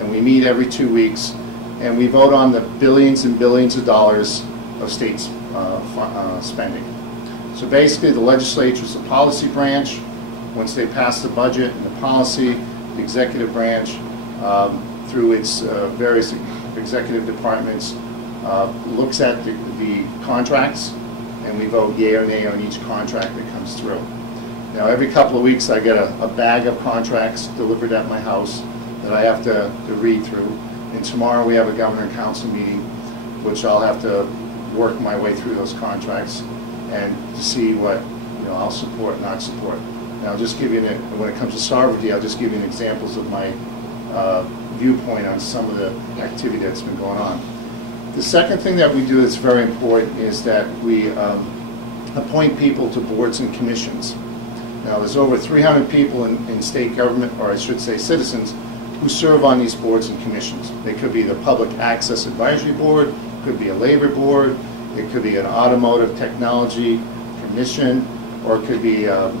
And we meet every 2 weeks, and we vote on the billions and billions of dollars of state spending. So basically, the legislature is the policy branch. Once they pass the budget and the policy, the executive branch, through its various executive departments, looks at the contracts, and we vote yea or nay on each contract that comes through. Now, every couple of weeks, I get a bag of contracts delivered at my house that I have to read through. And tomorrow we have a governor and council meeting, which I'll have to work my way through those contracts and to see what I'll support, not support. And I'll just give you, when it comes to sovereignty, I'll just give you examples of my viewpoint on some of the activity that's been going on. The second thing that we do that's very important is that we appoint people to boards and commissions. Now, there's over 300 people in state government, or I should say citizens, who serve on these boards and commissions. They could be the Public Access Advisory Board, it could be a labor board, it could be an automotive technology commission, or it could be a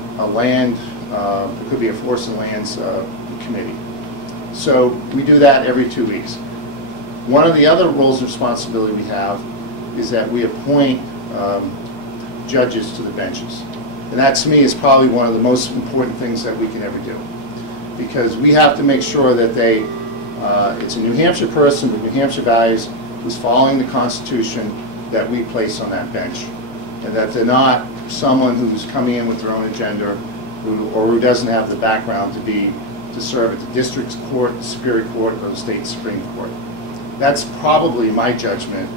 Forest and Lands committee. So we do that every 2 weeks. One of the other roles and responsibility we have is that we appoint judges to the benches. And that to me is probably one of the most important things that we can ever do. Because we have to make sure that it's a New Hampshire person with New Hampshire values who's following the Constitution that we place on that bench. And that they're not someone who's coming in with their own agenda or who doesn't have the background to serve at the district court, the Superior Court, or the state Supreme Court. That's probably, in my judgment,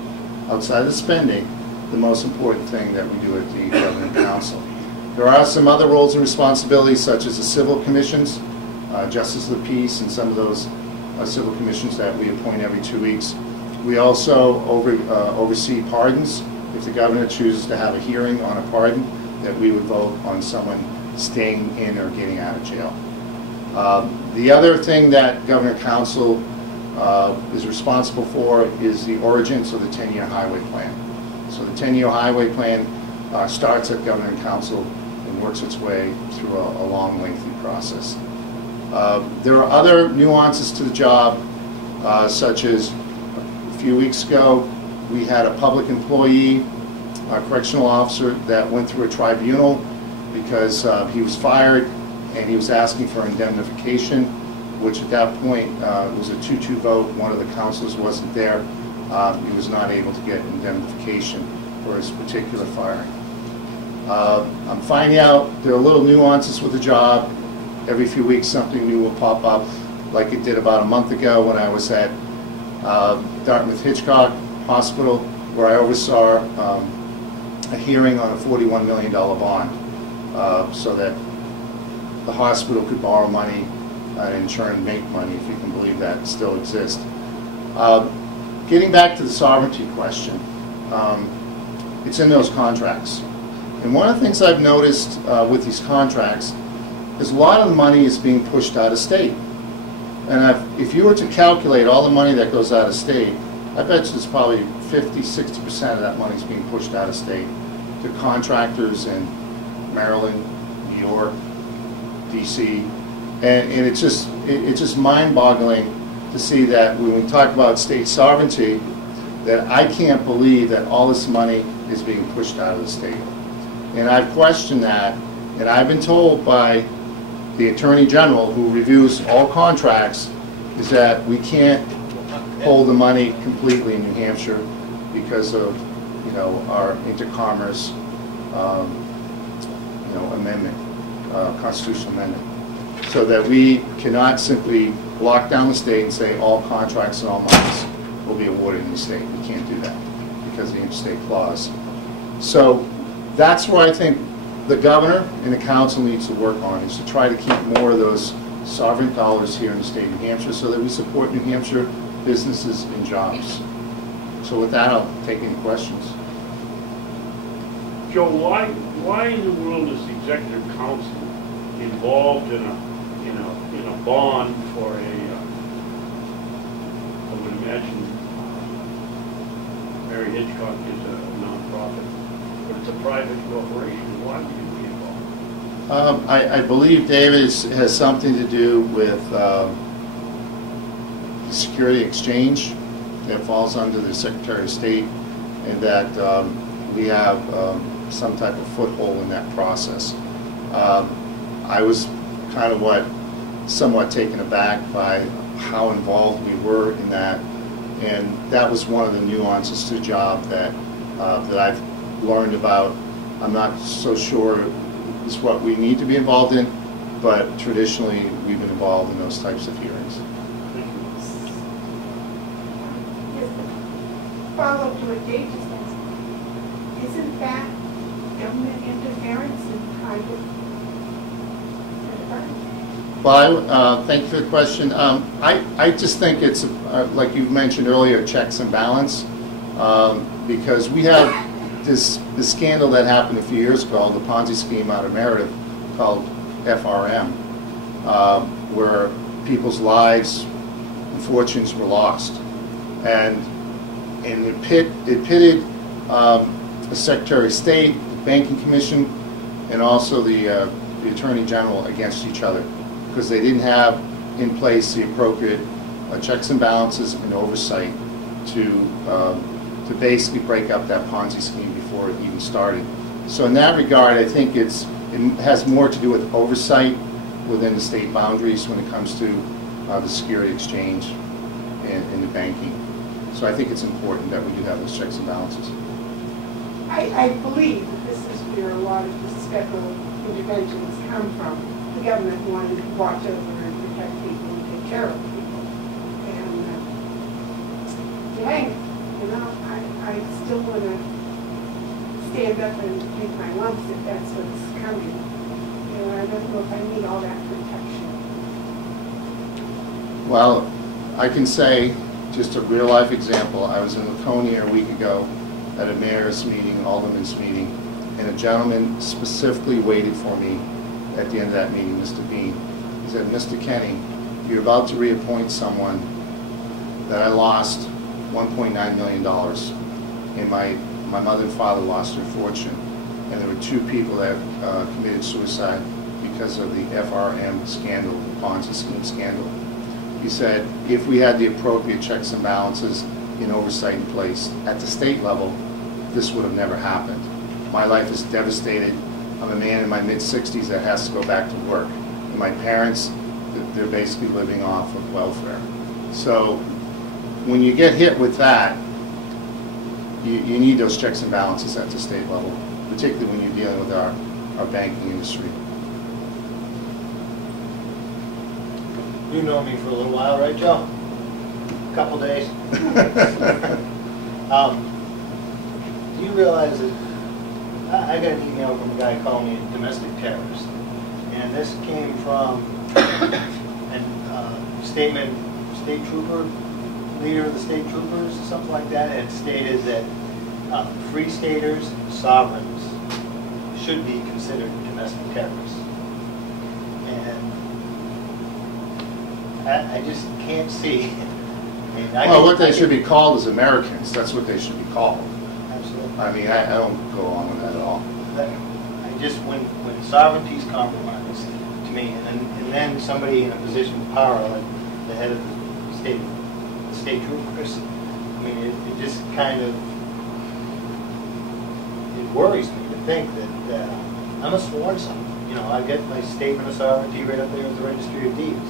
outside of the spending, the most important thing that we do at the Governing Council. There are some other roles and responsibilities, such as the civil commissions, Justice of the Peace, and some of those civil commissions that we appoint every 2 weeks. We also oversee pardons. If the governor chooses to have a hearing on a pardon, that we would vote on someone staying in or getting out of jail. The other thing that Governing Council is responsible for is the origin, so the 10-year highway plan. So the 10-year highway plan starts at Governing Council and works its way through a long, lengthy process. There are other nuances to the job, such as a few weeks ago, we had a public employee, a correctional officer, that went through a tribunal because he was fired and he was asking for indemnification, which at that point was a 2-2 vote. One of the councilors wasn't there. He was not able to get indemnification for his particular firing. I'm finding out there are little nuances with the job. Every few weeks something new will pop up, like it did about a month ago when I was at Dartmouth-Hitchcock Hospital, where I oversaw a hearing on a $41 million bond, so that the hospital could borrow money and in turn make money, if you can believe that still exists. Getting back to the sovereignty question, it's in those contracts. And one of the things I've noticed with these contracts is a lot of the money is being pushed out of state. And if you were to calculate all the money that goes out of state, I bet you there's probably 50–60% of that money is being pushed out of state to contractors in Maryland, New York, DC, and it's just mind-boggling to see that when we talk about state sovereignty, that I can't believe that all this money is being pushed out of the state. And I've questioned that, and I've been told by the Attorney General, who reviews all contracts, is that we can't hold the money completely in New Hampshire because of, our intercommerce, amendment, constitutional amendment, so that we cannot simply lock down the state and say all contracts and all monies will be awarded in the state. We can't do that because of the interstate clause. So that's where I think the governor and the council needs to work on, is to try to keep more of those sovereign dollars here in the state of New Hampshire so that we support New Hampshire businesses and jobs. So with that, I'll take any questions. Joe, why in the world is the executive council involved in a bond for I would imagine Mary Hitchcock is a nonprofit, but it's a private corporation. Why would you be involved? I believe, David, has something to do with security exchange that falls under the Secretary of State, and that we have some type of foothold in that process. I was kind of somewhat taken aback by how involved we were in that, and that was one of the nuances to the job that I've learned about. I'm not so sure it's what we need to be involved in, but traditionally we've been involved in those types of hearings. Follow up to what Dave just asked. Isn't that government interference in private enterprise? Well, thank you for the question. I just think it's, like you mentioned earlier, checks and balance, because we have this scandal that happened a few years ago, the Ponzi scheme out of Meredith, called FRM, where people's lives and fortunes were lost. And it pitted the Secretary of State, the Banking Commission, and also the Attorney General against each other, because they didn't have in place the appropriate checks and balances and oversight to basically break up that Ponzi scheme before it even started. So in that regard, I think it's it has more to do with oversight within the state boundaries when it comes to the security exchange and the banking. So I think it's important that we do have those checks and balances. I believe that this is where a lot of this federal interventions come from. The government wanted to watch over and protect people and take care of people. And dang, you know, I still want to stand up and take my lumps if that's what's coming. You know, I don't know if I need all that protection. Well, I can say, just a real life example, I was in Laconia a week ago at a mayor's meeting, alderman's meeting, and a gentleman specifically waited for me at the end of that meeting, Mr. Bean. He said, Mr. Kenny, you're about to reappoint someone that I lost $1.9 million, and my mother and father lost their fortune, and there were 2 people that committed suicide because of the FRM scandal, the Ponzi scheme scandal. He said, if we had the appropriate checks and balances in oversight in place at the state level, this would have never happened. My life is devastated. I'm a man in my mid-60s that has to go back to work. And my parents, they're basically living off of welfare. So when you get hit with that, you need those checks and balances at the state level, particularly when you're dealing with our banking industry. You know me for a little while, right, Joe? A couple days. Do you realize that I got an email from a guy calling me a domestic terrorist, and this came from a statement, state trooper, leader of the state troopers, something like that, had stated that free staters, sovereigns, should be considered domestic terrorists. And I just can't see. I mean, well, what they should be called is Americans. That's what they should be called. Absolutely. I mean, I don't go along with that at all. I just, when sovereignty is compromised, to me, and then somebody in a position of power, like the head of the state troopers, I mean, it just kind of, it worries me to think that I'm a sworn son. You know, I get my statement of sovereignty right up there at the Registry of Deeds.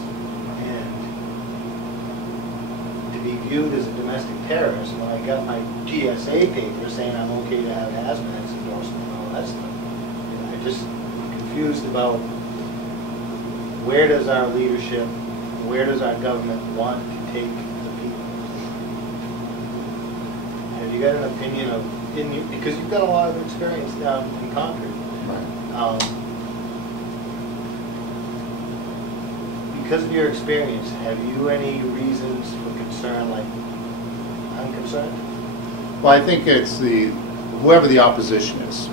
Be viewed as a domestic terrorist when I got my GSA paper saying I'm okay to have hazmat's endorsement and all that stuff. I'm just confused about where does our leadership, where does our government want to take the people? Have you got an opinion of, because you've got a lot of experience down in Concord. Right. Because of your experience, have you any reasons for concern, like I'm concerned? Well, I think it's whoever the opposition is,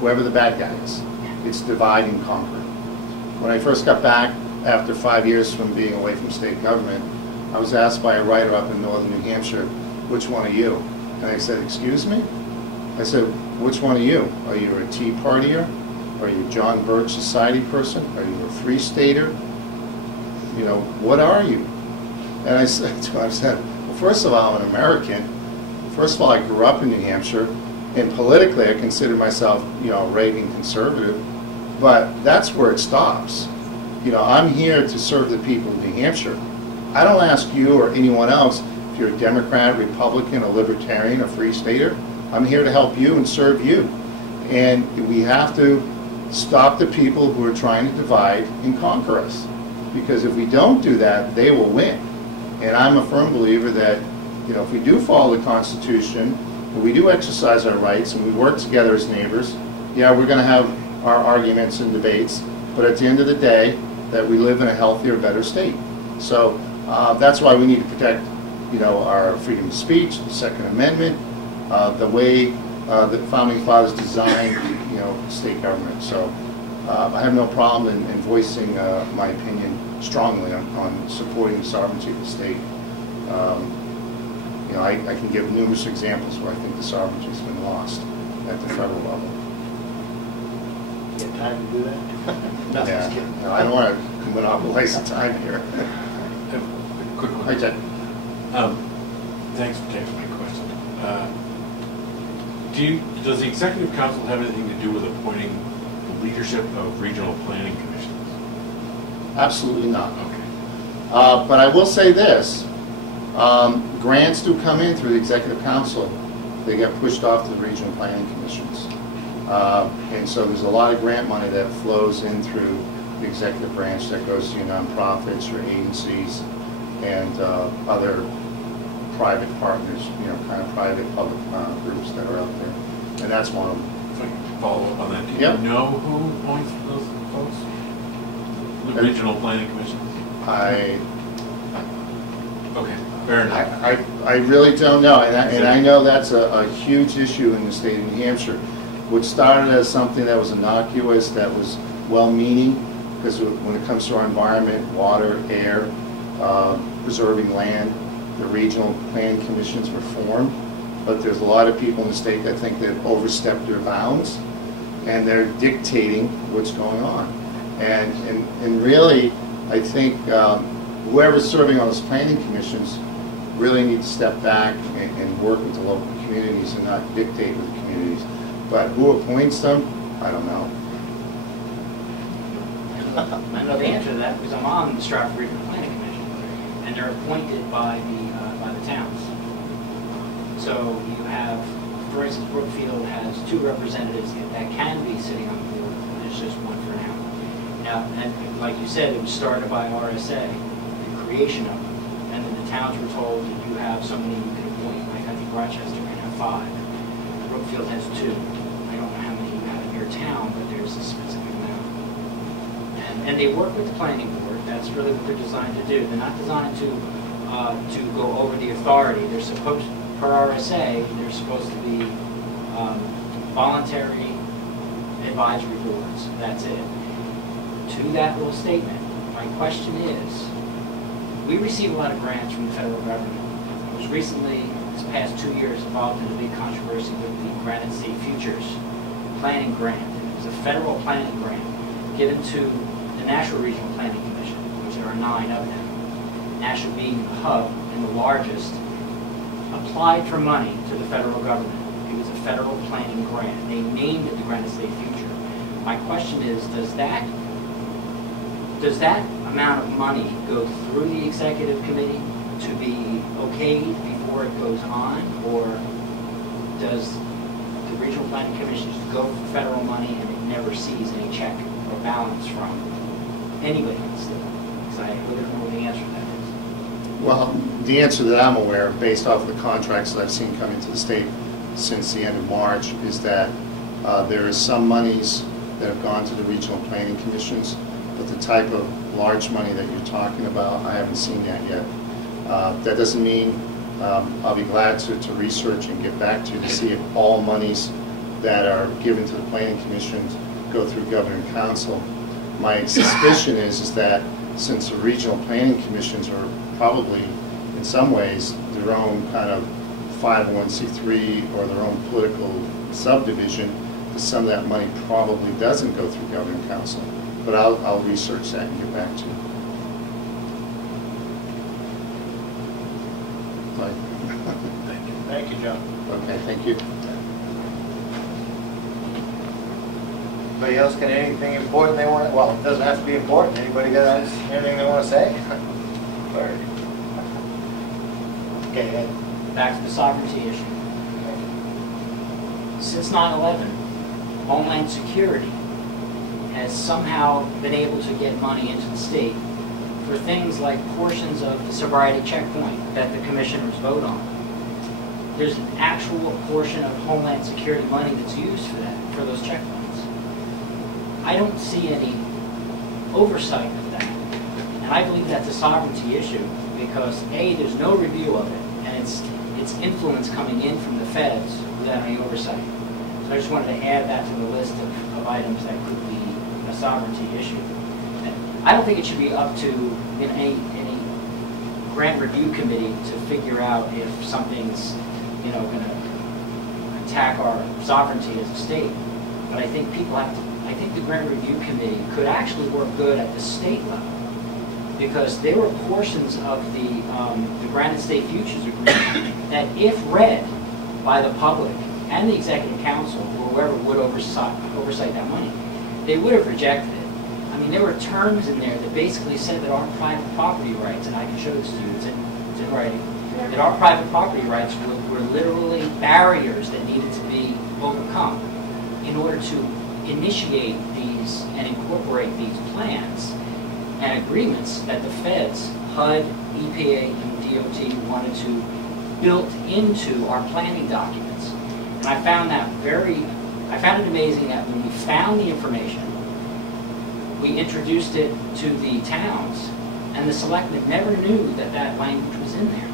whoever the bad guy is. It's divide and conquer. When I first got back after 5 years from being away from state government, I was asked by a writer up in northern New Hampshire, which one are you? And I said, excuse me? I said, which one are you? Are you a Tea Partier? Are you a John Birch Society person? Are you a Free Stater? You know, what are you? And I said to him, well, first of all, I'm an American. First of all, I grew up in New Hampshire, and politically I consider myself, you know, Reagan conservative, but that's where it stops. You know, I'm here to serve the people of New Hampshire. I don't ask you or anyone else if you're a Democrat, Republican, a Libertarian, a Free Stater. I'm here to help you and serve you. And we have to stop the people who are trying to divide and conquer us. Because if we don't do that, they will win. And I'm a firm believer that, you know, if we do follow the Constitution, if we do exercise our rights, and we work together as neighbors, yeah, we're going to have our arguments and debates, but at the end of the day, that we live in a healthier, better state. So that's why we need to protect, you know, our freedom of speech, the Second Amendment, the way the Founding Fathers designed, you know, state government. So I have no problem in voicing my opinion strongly on supporting the sovereignty of the state. You know, I can give numerous examples where I think the sovereignty has been lost at the federal level. You have time to do that? No, Yeah. just kidding. No, I don't want to monopolize the time here. A quick one. Hi, Ted. Thanks for taking my question. Does the Executive Council have anything to do with appointing the leadership of regional planning commissions? Absolutely not. Okay. But I will say this, grants do come in through the executive council. They get pushed off to the regional planning commissions. And so there's a lot of grant money that flows in through the executive branch that goes to your nonprofits, your agencies, and other private partners, kind of private public groups that are out there. And that's one of them. If I can follow up on that, do you Yep. know who appoints those folks? The regional planning commissions? Okay, fair enough. I really don't know, and I know that's a huge issue in the state of New Hampshire. What started as something that was innocuous, that was well-meaning, because when it comes to our environment, water, air, preserving land, the regional planning commissions were formed, but there's a lot of people in the state that think they've overstepped their bounds, and they're dictating what's going on. And really, I think whoever's serving on those planning commissions really need to step back and work with the local communities and not dictate with the communities. But who appoints them, I don't know. I know the answer to that because I'm on the Stratford Regional Planning Commission, and they're appointed by the towns. So you have, for instance, Brookfield has 2 representatives that can be sitting on the board. There's just one for now. Now, and like you said, it was started by RSA, the creation of them, and then the towns were told that you have so many you can appoint. Like I think Rochester can have 5. Brookfield has 2. I don't know how many you have in your town, but there's a specific amount. And they work with the planning board. That's really what they're designed to do. They're not designed to go over the authority. They're supposed, per RSA, they're supposed to be voluntary advisory boards. That's it. To that little statement, my question is, we receive a lot of grants from the federal government. I was recently, this past 2 years, involved in a big controversy with the Granite State Futures planning grant. It was a federal planning grant given to the National Regional Planning Commission, which there are 9 of them. National being the hub and the largest, applied for money to the federal government. It was a federal planning grant. They named it the Granite State Future. My question is, does that amount of money go through the executive committee to be okayed before it goes on, or does the regional planning commission just go for federal money and it never sees any check or balance from anybody in the state? Because I really don't know what the answer to that is. Well, the answer that I'm aware of, based off of the contracts that I've seen come into the state since the end of March, is that there is some monies that have gone to the regional planning commissions, but the type of large money that you're talking about, I haven't seen that yet. That doesn't mean I'll be glad to research and get back to you to see if all monies that are given to the planning commissions go through governing council. My suspicion is that since the regional planning commissions are probably, in some ways, their own kind of 501c3 or their own political subdivision, that some of that money probably doesn't go through governing council. But I'll research that and get back to you. Thank you, John. Okay, thank you. Anybody else got anything important they want to, well, it doesn't have to be important. Anybody got anything they want to say? Larry. Okay, Ed. Back to the sovereignty issue. Since 9/11, Homeland Security has somehow been able to get money into the state for things like portions of the sobriety checkpoint that the commissioners vote on. There's an actual portion of Homeland Security money that's used for that, for those checkpoints. I don't see any oversight of that. And I believe that's a sovereignty issue because A, there's no review of it, and it's influence coming in from the feds without any oversight. So I just wanted to add that to the list of items that could be a sovereignty issue. And I don't think it should be up to any grant review committee to figure out if something's going to attack our sovereignty as a state. But I think I think the grant review committee could actually work good at the state level because there were portions of the Granite State Futures Agreement that, if read by the public and the executive council or whoever would oversight that money, they would have rejected it. I mean, there were terms in there that basically said that our private property rights, and I can show this to you, it's in writing, that our private property rights were literally barriers that needed to be overcome in order to initiate these and incorporate these plans and agreements that the feds, HUD, EPA, and DOT wanted to build into our planning documents. And I found it amazing that when we found the information, we introduced it to the towns, and the selectmen never knew that that language was in there.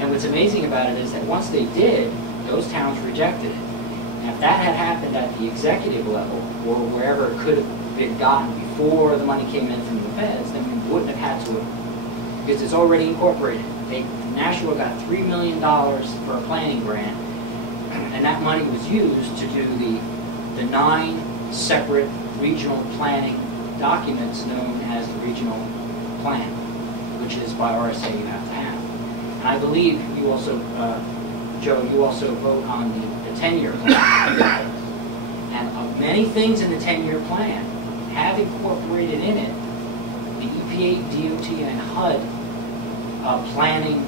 And what's amazing about it is that once they did, those towns rejected it. And if that had happened at the executive level, or wherever it could have been gotten before the money came in from the feds, then we wouldn't have had to, because it's already incorporated. Nashua got $3 million for a planning grant, and that money was used to do the 9 separate regional planning documents known as the regional plan, which is by RSA you have to have. And I believe you also, Joe, you also vote on the 10-year plan. And of many things in the 10-year plan have incorporated in it the EPA, DOT, and HUD planning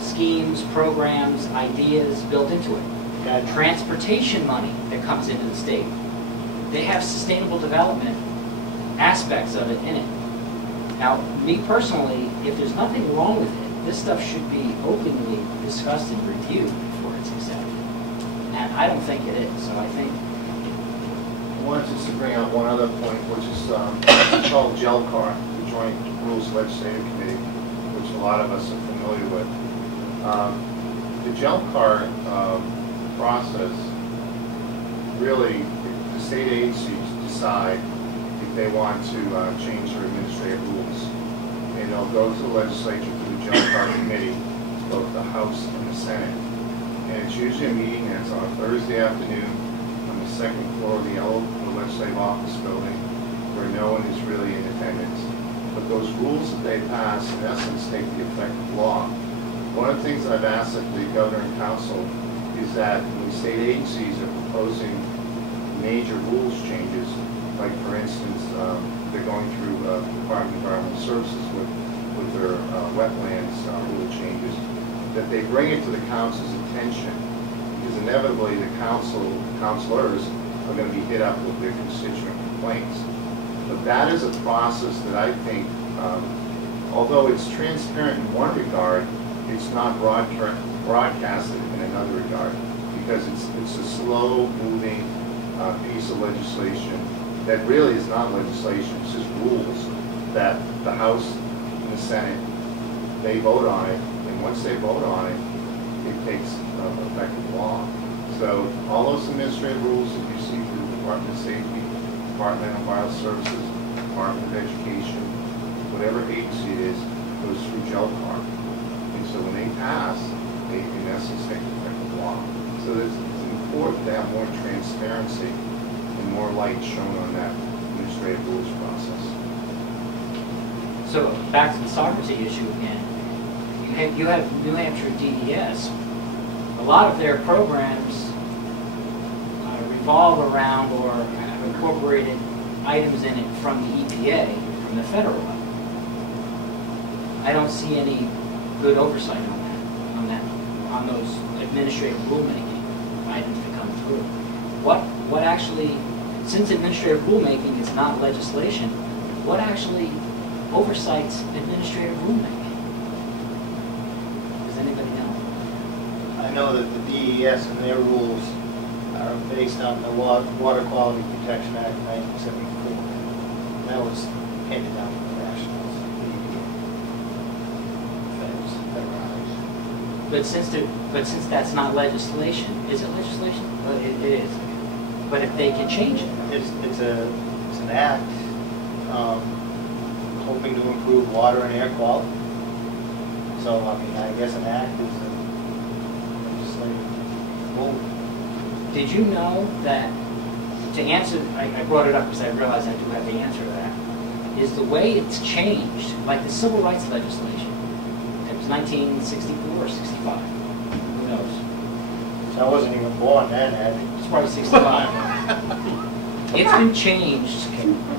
schemes, programs, ideas built into it. Transportation money that comes into the state. They have sustainable development aspects of it in it. Now, me personally, if there's nothing wrong with it, this stuff should be openly discussed and reviewed before it's accepted. And I don't think it is, so I think... I wanted just to bring up one other point, which is called GELCAR, the Joint Rules Legislative Committee, which a lot of us are familiar with. The GELCAR process, really, the state agencies decide if they want to change their administrative rules. And they'll go to the legislature through the GELCAR committee, both the House and the Senate. And it's usually a meeting that's on a Thursday afternoon on the second floor of the legislative office building, where no one is really in attendance. But those rules that they pass, in essence, take the effect of law. One of the things I've asked at the governing council is that when state agencies are proposing major rules changes, like for instance, they're going through Department of Environmental Services with their wetlands rule changes, that they bring it to the council's attention, because inevitably the councilors are going to be hit up with their constituent complaints. But that is a process that I think, although it's transparent in one regard, it's not broadcasted in another regard, because it's a slow-moving piece of legislation that really is not legislation, it's just rules that the House and the Senate, they vote on it, and once they vote on it, it takes effective law. So all those administrative rules that you see through the Department of Safety, Department of Environmental Services, Department of Education, whatever agency it is, goes through GELCAR. And so when they pass, they in essence take effective law. So it's important to have more transparency and more light shown on that administrative rules process. So back to the sovereignty issue again. You have New Hampshire DES. A lot of their programs revolve around or have incorporated items in it from the EPA, from the federal level. I don't see any good oversight on those administrative rulemaking items that come through. What actually, since administrative rulemaking is not legislation, what actually oversights administrative rulemaking? Does anybody know? I know that the DES and their rules are based on the Water Quality Protection Act of 1974. And that was handed down from the nationals, the feds. But since that's not legislation, is it legislation? Well, it is. But if they can change it, it's an act hoping to improve water and air quality. So I mean, I guess an act is a legislative move. Did you know that, to answer, I brought it up because I realized I do have the answer to that, is the way it's changed, like the civil rights legislation. It was 1964 or 65. Who knows? So I wasn't even born then, Ed. It's probably 65. It's been changed,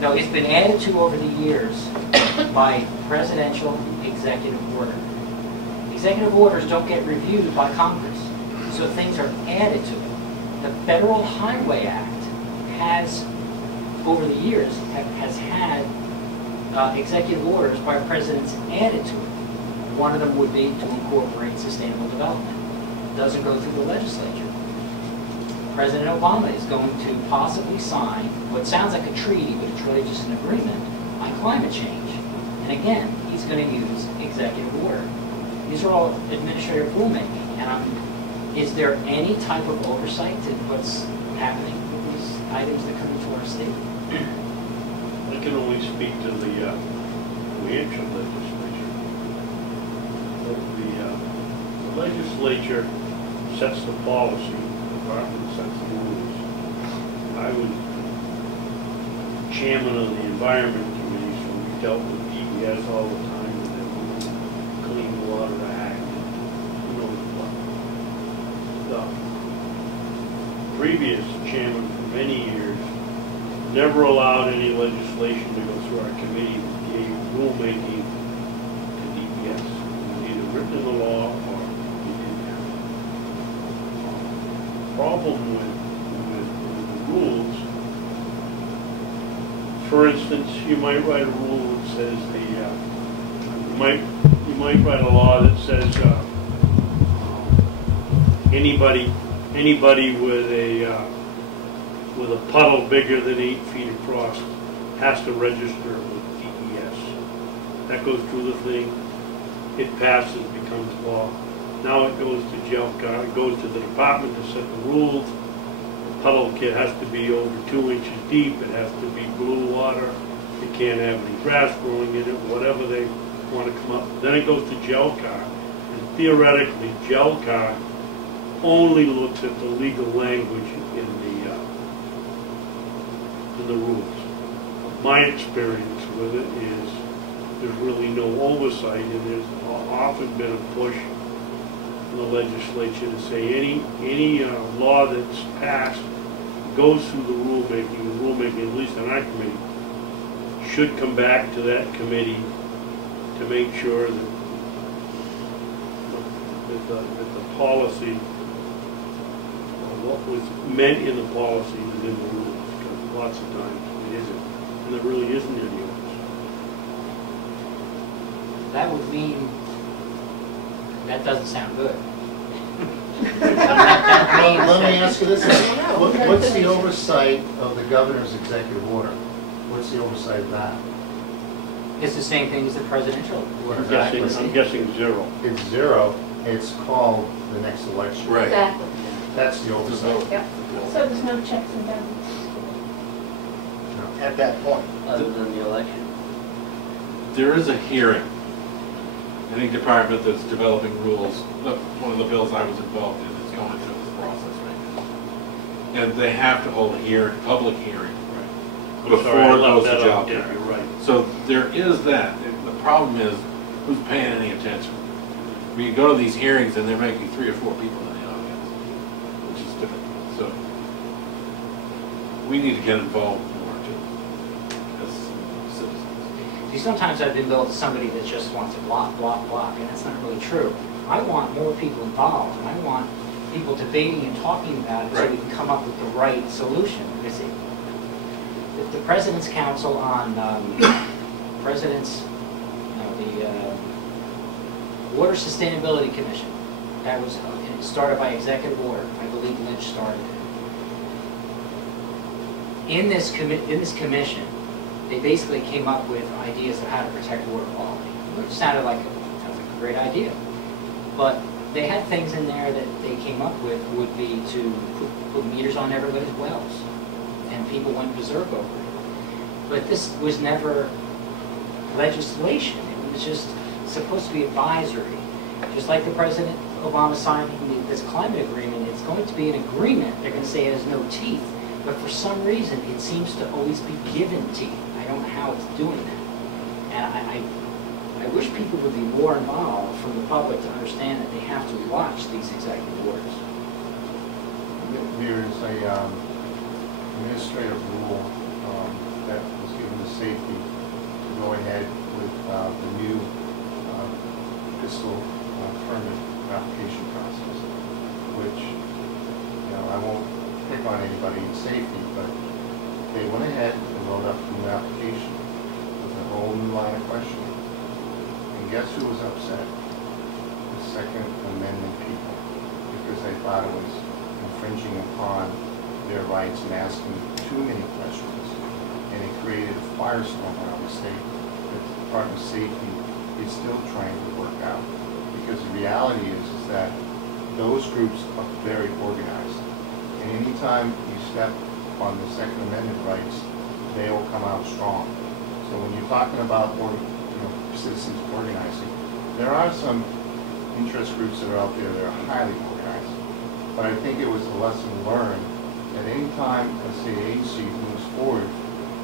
no, it's been added to over the years by presidential executive order. Executive orders don't get reviewed by Congress, so things are added to it. The Federal Highway Act has, over the years, has had executive orders by presidents added to it. One of them would be to incorporate sustainable development. It doesn't go through the legislature. President Obama is going to possibly sign what sounds like a treaty, but it's really just an agreement on climate change. And again, he's going to use executive order. These are all administrative rulemaking. And is there any type of oversight to what's happening with these items that come into our state? I can only speak to the New Hampshire legislature. The legislature sets the policy. Department sets the rules. I was chairman of the Environment Committee, so we dealt with DES all the time with their Clean Water Act. You know what? The previous chairman for many years never allowed any legislation to go through our committee that gave rulemaking to DES. It was either written in the law or problem with the rules. For instance, you might write a rule that says you might write a law that says anybody with a puddle bigger than 8 feet across has to register with DES. That goes through the thing. It passes, becomes law. Now it goes to GovCon, it goes to the department to set the rules. The puddle kit has to be over 2 inches deep. It has to be blue water. It can't have any grass growing in it, whatever they want to come up with. Then it goes to GovCon. And theoretically, GovCon only looks at the legal language in the rules. My experience with it is there's really no oversight, and there's often been a push the legislature to say any law that's passed goes through the rulemaking, at least on our committee, should come back to that committee to make sure that the policy, what was meant in the policy is in the rules, because lots of times it isn't, and there really isn't any of it. That would mean that doesn't sound good. Let me ask you this. What's the oversight of the governor's executive order? What's the oversight of that? It's the same thing as the presidential order. I'm guessing zero. It's zero. It's called the next election. Right. Exactly. That's the oversight. Yep. So there's no checks and balances. At that point. Other than the election. There is a hearing. Any department that's developing rules, one of the bills I was involved in is going through this process right now. And they have to hold a hearing, public hearing, before it goes to job. Yeah, you're right. So there is that. The problem is, who's paying any attention? When you go to these hearings and they're making 3 or 4 people in the audience, which is difficult. So we need to get involved more too, as citizens. See, sometimes I've been billed as somebody that just wants to block, block, block, and that's not really true. I want more people involved, and I want people debating and talking about it so we can come up with the right solution. Because the President's Council on the Water Sustainability Commission, that was started by executive order. I believe Lynch started it. In this commission, they basically came up with ideas of how to protect water quality, which sounded like a great idea. But they had things in there that they came up with would be to put meters on everybody's wells, and people went berserk over it. But this was never legislation. It was just supposed to be advisory. Just like the President Obama signing this climate agreement, it's going to be an agreement. They're going to say it has no teeth. But for some reason, it seems to always be given teeth. I don't know how it's doing that. And I wish people would be more involved from the public to understand that they have to watch these executive orders. There's administrative rule that was given the safety to go ahead with the new pistol permit application process, which, you know, I won't pick on anybody in safety, but they went ahead and wrote up a new application with a whole new line of questioning. And guess who was upset? The Second Amendment people, because they thought it was infringing upon their rights and asking too many questions. And it created a firestorm around the state that the Department of Safety is still trying to work out. Because the reality is that those groups are very organized. And anytime you step on the Second Amendment rights, they will come out strong. So when you're talking about citizens organizing, there are some interest groups that are out there that are highly organized. But I think it was a lesson learned that any time a state agency moves forward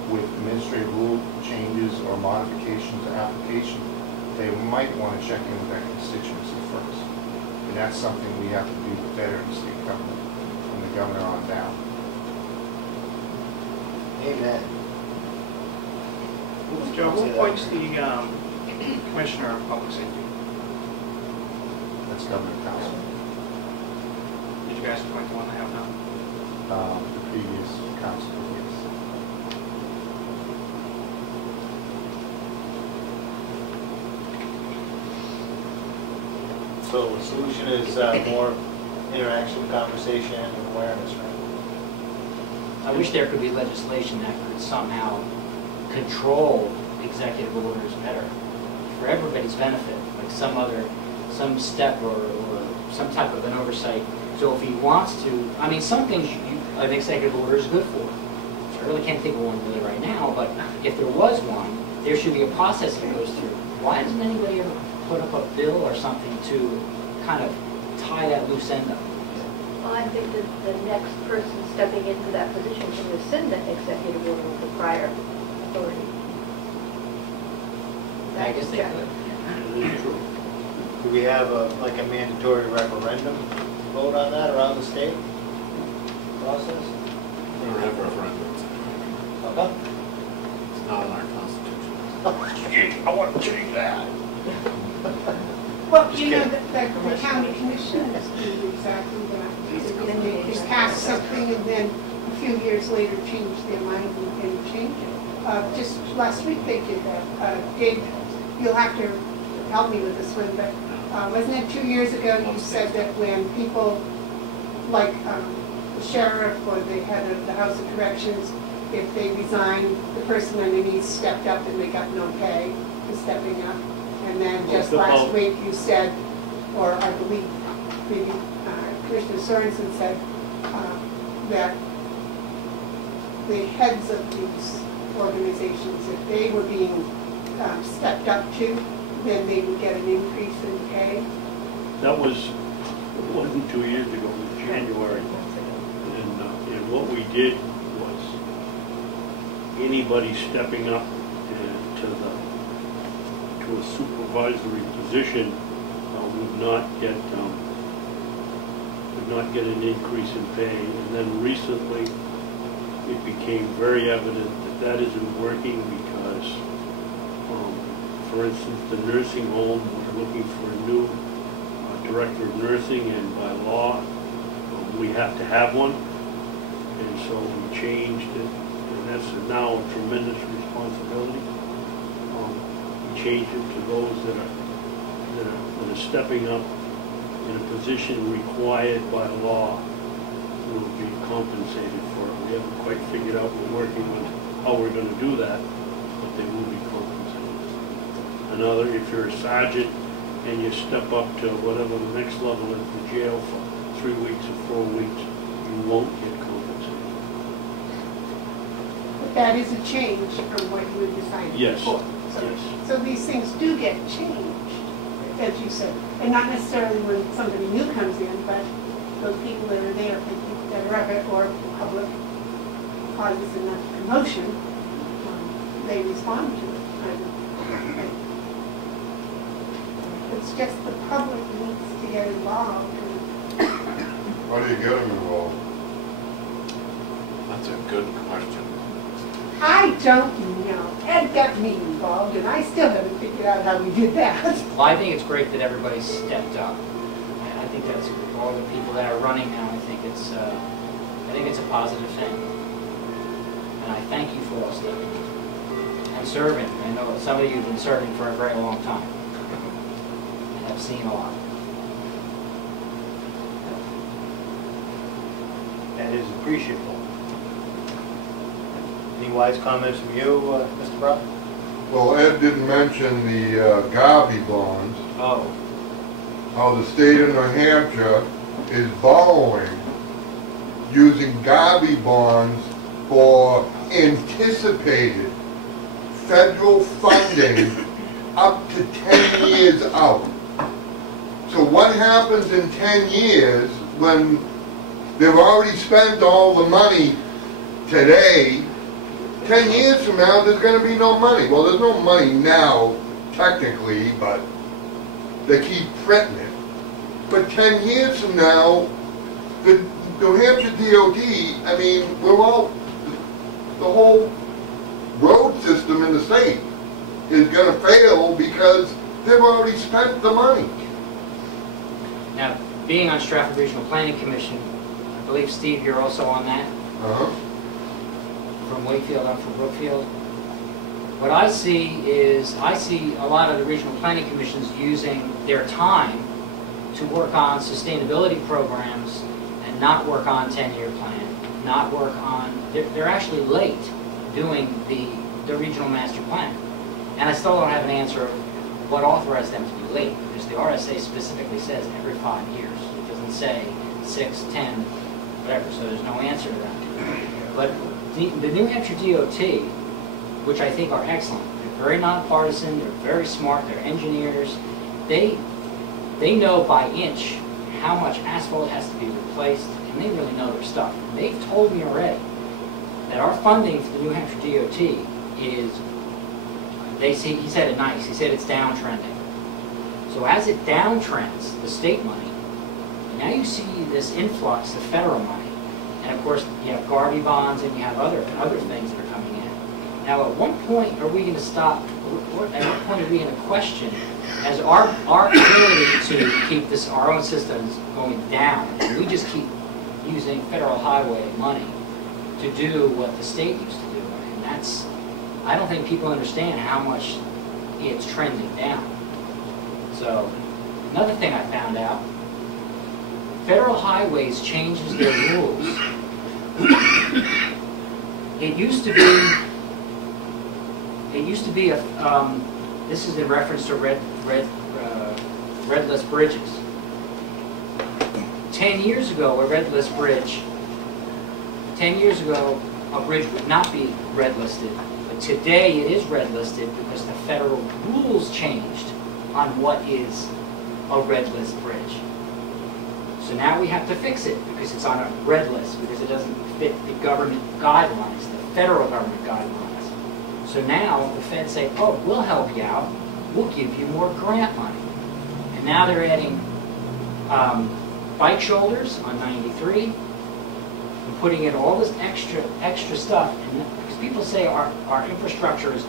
with administrative rule changes or modifications to application, they might want to check in with that constituency first. And that's something we have to do better in state government, from the governor on down. Amen. Joe, who appoints the Commissioner of Public Safety? That's government council. Did you guys appoint the one they have now? The previous council, yes. So the solution is more interaction, conversation, and awareness, right? I wish there could be legislation that could somehow control executive orders better for everybody's benefit, like some step or some type of an oversight. So if he wants to, I mean, some things an executive order is good for. I really can't think of one really right now, but if there was one, there should be a process that goes through. Why doesn't anybody ever put up a bill or something to kind of tie that loose end up? Well, I think that the next person stepping into that position can rescind that executive order with the prior authority. I guess they could. Do we have like a mandatory referendum vote on that around the state process? We don't have referendums. Okay. It's not in our constitution. I want to change that. Well, you know, the county commissioners do exactly that. And they can pass something and then a few years later change their mind and change it. Just last week they did that. Dave, you'll have to help me with this one, but wasn't it 2 years ago you said that when people like the sheriff or the head of the House of Corrections, if they resigned, the person underneath stepped up and they got no pay for stepping up? And then just last week you said, or I believe maybe Commissioner Sorensen said that the heads of these organizations, if they were being stepped up to, then they would get an increase in pay. That wasn't 2 years ago, it was January. And what we did was anybody stepping up to a supervisory position would not get an increase in pay. And then recently it became very evident that that isn't working because for instance, the nursing home was looking for a new director of nursing, and by law, we have to have one. And so we changed it, and that's now a tremendous responsibility. We changed it to those that are stepping up in a position required by law will be compensated for it. We haven't quite figured out, we're working on how we're going to do that, but they will be compensated. Another, if you're a sergeant and you step up to whatever the next level is, the jail for 3 weeks or 4 weeks, you won't get compensated. But that is a change from what you had decided before. So these things do get changed, as you said. And not necessarily when somebody new comes in, but those people that are there, that are of it, or public causes enough commotion, they respond to it. It's just the public needs to get involved. How do you get them involved? I That's a good question. I don't know. Ed got me involved, and I still haven't figured out how we did that. Well, I think it's great that everybody stepped up. I think that's all the people that are running now. I think it's a positive thing, and I thank you for all stepping up and serving. I know some of you have been serving for a very long time, and have seen a lot. That is appreciable. Any wise comments from you, Mr. Brock? Well, Ed didn't mention the Garvey bonds. Oh. How the state of New Hampshire is borrowing, using Garvey bonds for anticipated federal funding up to 10 years out. So what happens in 10 years when they've already spent all the money today? 10 years from now, there's going to be no money. Well, there's no money now, technically, but they keep printing it. But 10 years from now, the New Hampshire DOT, I mean, the whole road system in the state is going to fail because they've already spent the money. Now, being on Stratford Regional Planning Commission, I believe, Steve, you're also on that? Uh-huh. From Wakefield, I'm from Brookfield. What I see is, I see a lot of the regional planning commissions using their time to work on sustainability programs and not work on 10-year plan, not work on, they're actually late doing the regional master plan. And I still don't have an answer of what authorized them to be late, because the RSA specifically says every 5 years. It doesn't say 6, 10, whatever, so there's no answer to that. But the New Hampshire DOT, which I think are excellent, they're very nonpartisan, they're very smart, they're engineers, they know by inch how much asphalt has to be replaced, and they really know their stuff. And they've told me already that our funding for the New Hampshire DOT is, he said it nice, he said it's downtrending. So as it downtrends, the state money, now you see this influx of federal money. And of course, you have Garvey bonds and you have other things that are coming in. Now, at what point are we going to stop, at what point are we going to question, as our ability to keep our own systems going down, and we just keep using federal highway money to do what the state used to do. And that's, I don't think people understand how much it's trending down. So, another thing I found out, Federal Highways changes their rules. It used to be a, this is in reference to red list bridges. 10 years ago, a red list bridge, 10 years ago, a bridge would not be red listed. But today it is red listed because the federal rules changed on what is a red list bridge. So now we have to fix it because it's on a red list, because it doesn't fit the government guidelines, the federal government guidelines. So now the feds say, oh, we'll help you out. We'll give you more grant money. And now they're adding bike shoulders on 93 and putting in all this extra stuff. And because people say our infrastructure is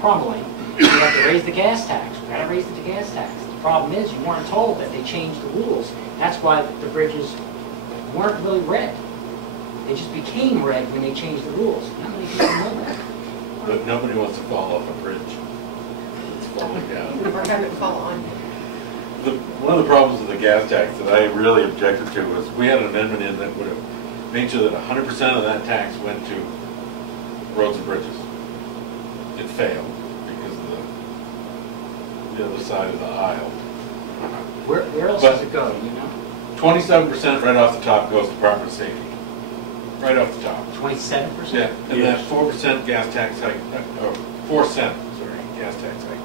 crumbling, we have to raise the gas tax. We've got to raise the gas tax. The problem is you weren't told that they changed the rules. That's why the bridges weren't really red. They just became red when they changed the rules. Not many people know that. But nobody wants to fall off a bridge. It's falling down. Or have it fall on. One of the problems with the gas tax that I really objected to was we had an amendment in that would have made sure that 100% of that tax went to roads and bridges. It failed because of the other side of the aisle. Where else does it go, you know? 27% right off the top goes to Department of Safety. Right off the top. 27%? Yeah, and that 4% gas tax hike, or 4 cent, sorry, gas tax hike,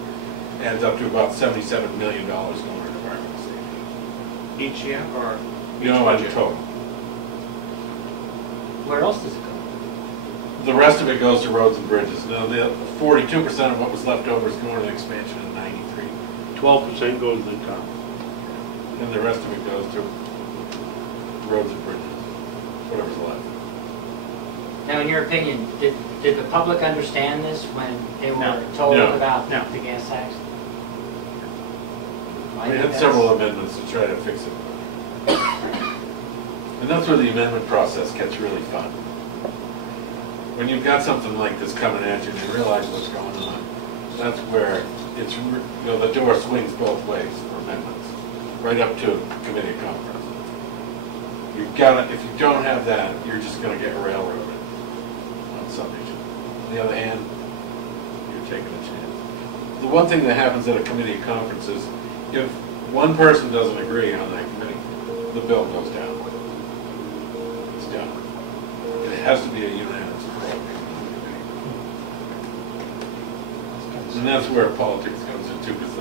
adds up to about $77 million going to Department of Safety. Each year or You know, in total. Where else does it go? The rest of it goes to roads and bridges. Now, the 42% of what was left over is going to the expansion in 93. 12% goes to the town. And the rest of it goes to roads and bridges, whatever's left. Now, in your opinion, did the public understand this when they were No. told No. about No. the gas tax? I We think had that's- several amendments to try to fix it. And that's where the amendment process gets really fun. When you've got something like this coming at you and you realize what's going on, that's where it's, the door swings both ways for amendments, right up to committee of conference. You've got to, if you don't have that, you're just going to get railroaded on some issue. On the other hand, you're taking a chance. The one thing that happens at a committee of conference is if one person doesn't agree on that committee, the bill goes down. It's done. It has to be a unanimous approval. And that's where politics comes into, because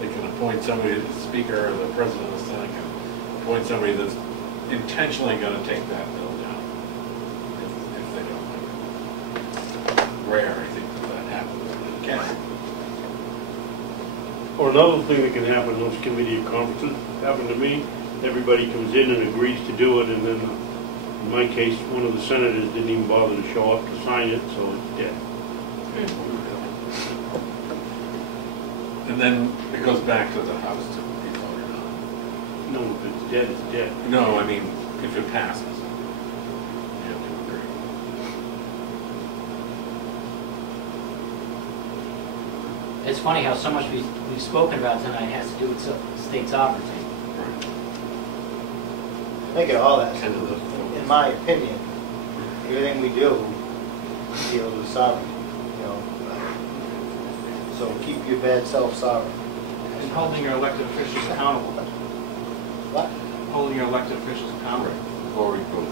they can appoint somebody, the speaker or the president of the Senate can appoint somebody that's intentionally going to take that bill down if they don't like it. Rare, I think, that happens. It can. Or another thing that can happen in those committee conferences, happened to me, everybody comes in and agrees to do it, and then, in my case, one of the senators didn't even bother to show up to sign it, so it's dead. And then it goes back to the House to be voted on. No, if it's dead, it's dead. No, I mean, if it passes, you have to agree. It's funny how so much we've spoken about tonight has to do with state sovereignty. Think of all that. And of the In my opinion, everything we do deals with sovereignty, you know. So keep your bad self sovereign. And holding your elected officials accountable. What? Holding your elected officials accountable Before we go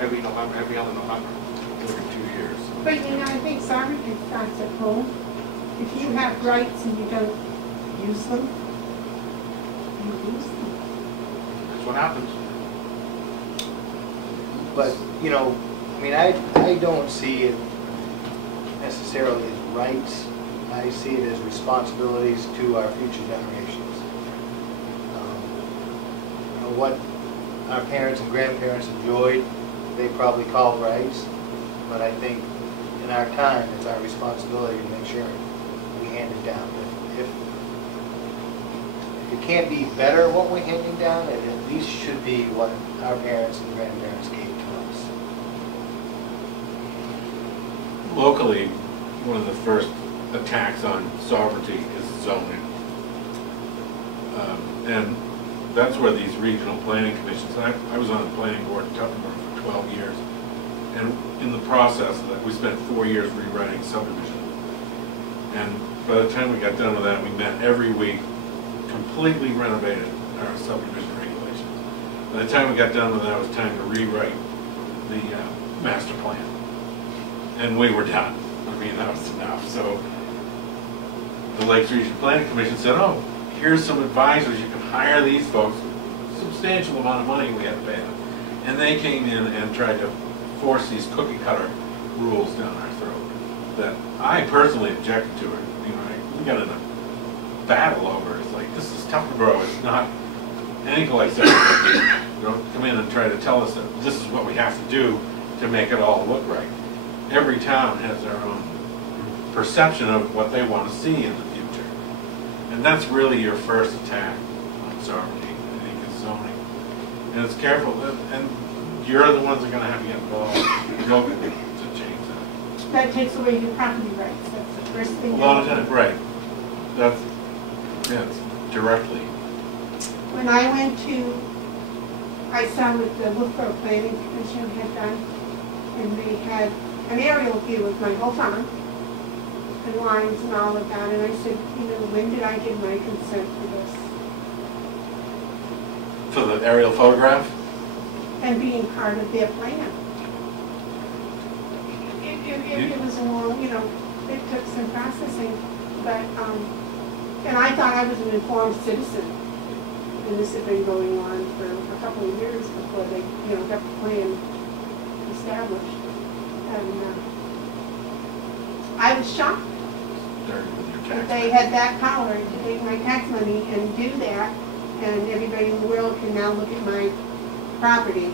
every November, every other November. every 2 years. But you know, I think sovereignty starts at home. If you have rights and you don't use them, you lose them. That's what happens. But, you know, I mean, I don't see it necessarily as rights. I see it as responsibilities to our future generations. You know, what our parents and grandparents enjoyed, they probably call rights. But I think in our time, it's our responsibility to make sure we hand it down. If it can't be better what we're handing down, it at least should be what our parents and grandparents gave to us. Locally, one of the first attacks on sovereignty is zoning. And that's where these regional planning commissions, I was on the planning board in Tupperware for 12 years. And in the process of that, we spent 4 years rewriting subdivision. And by the time we got done with that, we met every week, completely renovated our subdivision regulations. By the time we got done with that, it was time to rewrite the master plan. And we were done. I mean, that was enough. So the Lakes Region Planning Commission said, oh, here's some advisors. You can hire these folks. Substantial amount of money we had to pay them. And they came in and tried to force these cookie cutter rules down our throat that I personally objected to it. You know, we got in a battle over it. It's like, this is Tupperware. It's not anything like that. Don't come in and try to tell us that this is what we have to do to make it all look right. Every town has their own perception of what they want to see in the future. And that's really your first attack on sovereignty, I think, is zoning. And it's careful, and you're the ones that are going to have to get involved locally to change that. That takes away your property rights. That's the first thing. A lot of times, right. That's, yeah, it's directly. When I went to, I saw what the Wakefield Planning Commission had done, and they had an aerial view of my whole farm, and lines and all of that, and I said, you know, when did I give my consent for this? For the aerial photograph? And being part of their plan. It was a long, you know, it took some processing, but, and I thought I was an informed citizen. And this had been going on for a couple of years before they, you know, got the plan established. And I was shocked that they had that power to take my tax money and do that, and everybody in the world can now look at my property,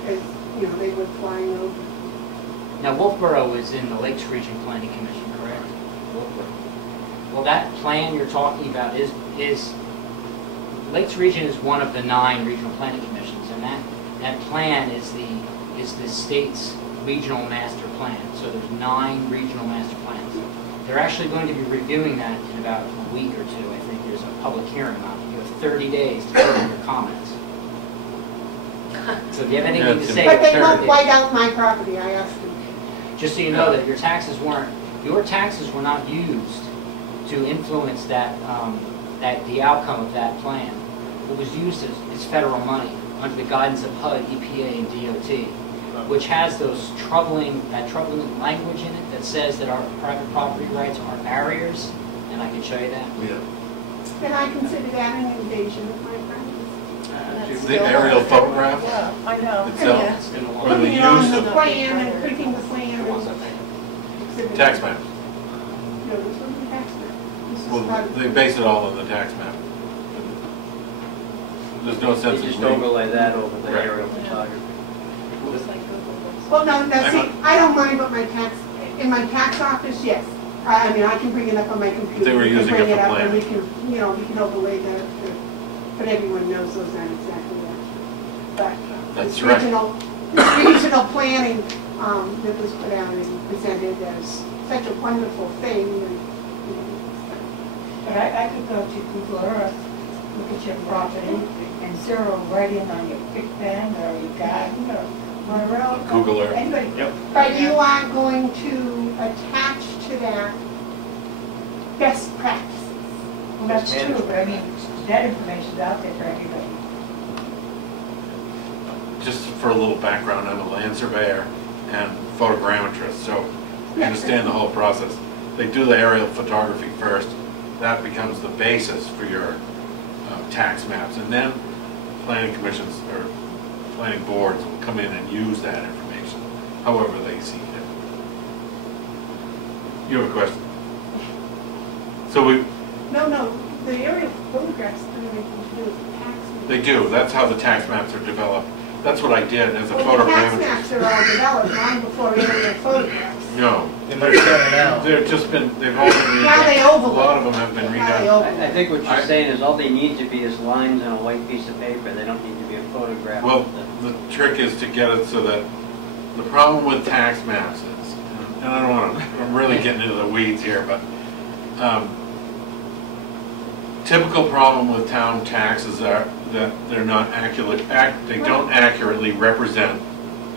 because, you know, they were flying over. Now, Wolfboro is in the Lakes Region Planning Commission, correct? Wolfboro. Well, that plan you're talking about is Lakes Region is one of the 9 regional planning commissions, and that plan is the state's regional master plan. So there's 9 regional master plans. They're actually going to be reviewing that in about a week or 2. I think there's a public hearing on it. You have 30 days to put in your comments. So if you have anything to say, But they 30 won't days. white out my property, I asked them. Just so you know that your taxes were not used to influence that, the outcome of that plan. What was used is federal money under the guidance of HUD, EPA, and DOT, which has that troubling language in it that says that our private property rights are barriers, and I can show you that. Yeah. And I consider that an invasion of my privacy. The aerial photograph Yeah, I know. itself, It's been a or long the Putting it on use the of plan and printing the plan and exhibiting. tax maps. No, this wasn't a tax map. This is Well, part of- they base it all on the tax map. There's no sense You in just leaving. overlay that over the Right. aerial photography. Well, no, see, I don't mind, but in my tax office, yes. I mean, I can bring it up on my computer. They were We can using it bring for up and planning. we can, we can overlay that, but everyone knows those aren't exactly that. But That's this right. regional planning that was put out and presented as such a wonderful thing. And, But I could go to Google Earth, look at your property, and zero right in on your pig pen or your garden or whatever else. Google Earth. Anybody. Yep. But you are going to attach to that best practices. Well, that's true, but I mean, that information's out there for everybody. Just for a little background, I'm a land surveyor and photogrammetrist, so I understand the whole process. They do the aerial photography first. That becomes the basis for your tax maps, and then planning commissions or planning boards will come in and use that information however they see fit. You have a question? So No, the aerial photographs don't have anything to do with the tax map. they do. That's how the tax maps are developed. That's what I did as a Well, the tax photogrammetrist. maps are all developed long before aerial photographs. No, They're much better now. they've just been, they've all been Now they redone. A overlay. lot of them have been Now they redone. overlay. I think what I- you're saying is all they need to be is lines on a white piece of paper. They don't need to be a photograph. Well, the trick is to get it so that, the problem with tax maps is, and I don't want to, I'm really getting into the weeds here, but typical problem with town taxes are that they're not accurate, they don't accurately represent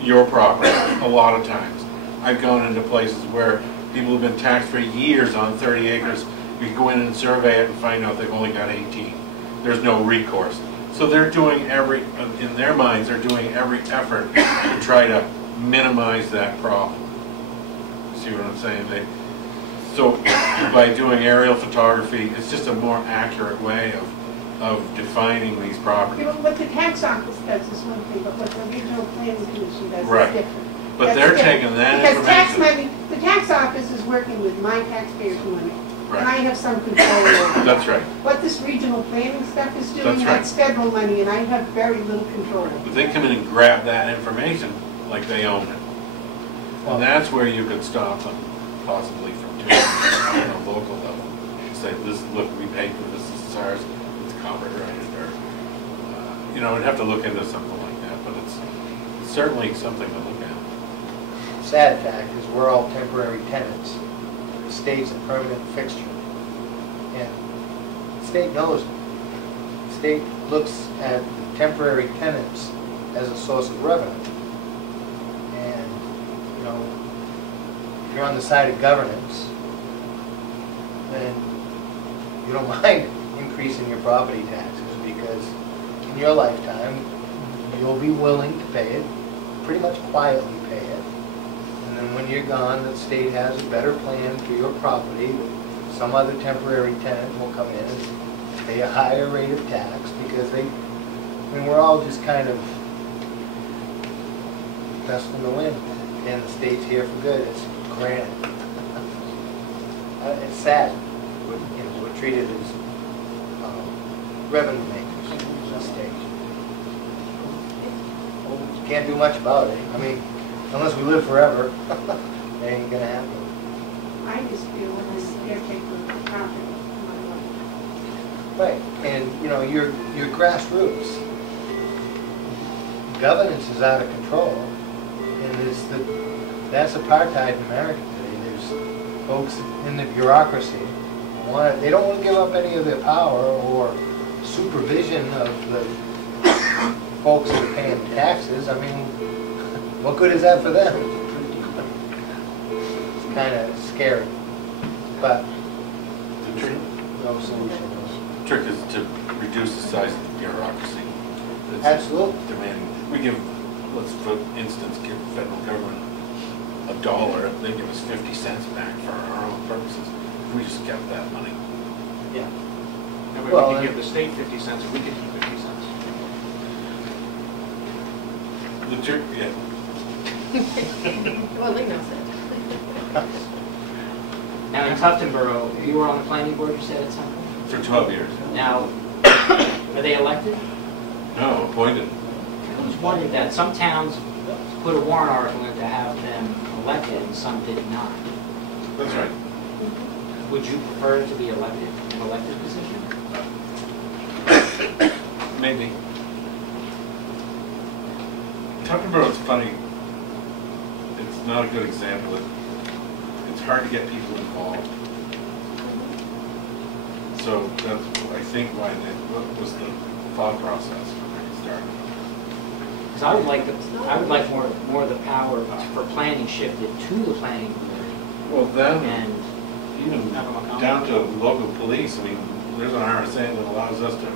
your property a lot of times. I've gone into places where people have been taxed for years on 30 acres. You go in and survey it and find out they've only got 18. There's no recourse. So they're doing in their minds, they're doing every effort to try to minimize that problem. See what I'm saying? So by doing aerial photography, it's just a more accurate way of defining these properties. What the tax office does is one thing, but what the regional planning commission does Right. is different. But That's they're different. taking that Because tax information. money, the tax office is working with my taxpayers' money, Right. and I have some control over it. That's right. What this regional planning stuff is doing, That's right. that's federal money, and I have very little control over it. But they come in and grab that information like they own it. And that's where you could stop them possibly from doing it on a local level. Say, this, look, we paid for this, this is ours, it's copyrighted, or, we'd have to look into something like that, but it's certainly something to look at. Sad fact is we're all temporary tenants. The state's a permanent fixture. And the state knows it. The state looks at temporary tenants as a source of revenue. And, if you're on the side of governance, then you don't mind increasing your property taxes because in your lifetime, you'll be willing to pay it, pretty much quietly pay it. And then when you're gone, the state has a better plan for your property. Some other temporary tenant will come in and pay a higher rate of tax because we're all just kind of dust in the wind. And the state's here for good. It's granted. It's sad. We're treated as revenue makers in the state. Can't do much about it. I mean, unless we live forever, it ain't gonna happen. I used to be a witness caretaker of the property. Right, and you know, your grassroots governance is out of control, and that's apartheid in America today. There's folks in the bureaucracy they don't want to give up any of their power or supervision of the folks that are paying taxes. I mean, what good is that for them? It's kind of scary, but The trick, no solution. trick is to reduce the size of the bureaucracy. It's Absolutely. demanding. We give, let's for instance, give the federal government $1, they give us 50 cents back for our own purposes. If we just kept that money. Yeah. And we Well, could give the state 50 cents, or we could keep 50 cents. The trick, yeah. Well, Lee knows it. Now, in Tuftonboro, you were on the planning board, you said at some point? For 12 years. Now, are they elected? No, appointed. I was wondering that some towns put a warrant article in to have them elected and some did not. That's right. Would you prefer to be elected, an elected position? Maybe. Tuftonboro is funny. It's not a good example. It's hard to get people involved. So that's, I think, what was the thought process when they started. Because I would like more of the power for planning shifted to the planning board. Well, then, And even down to local police, I mean, there's an RSA that allows us to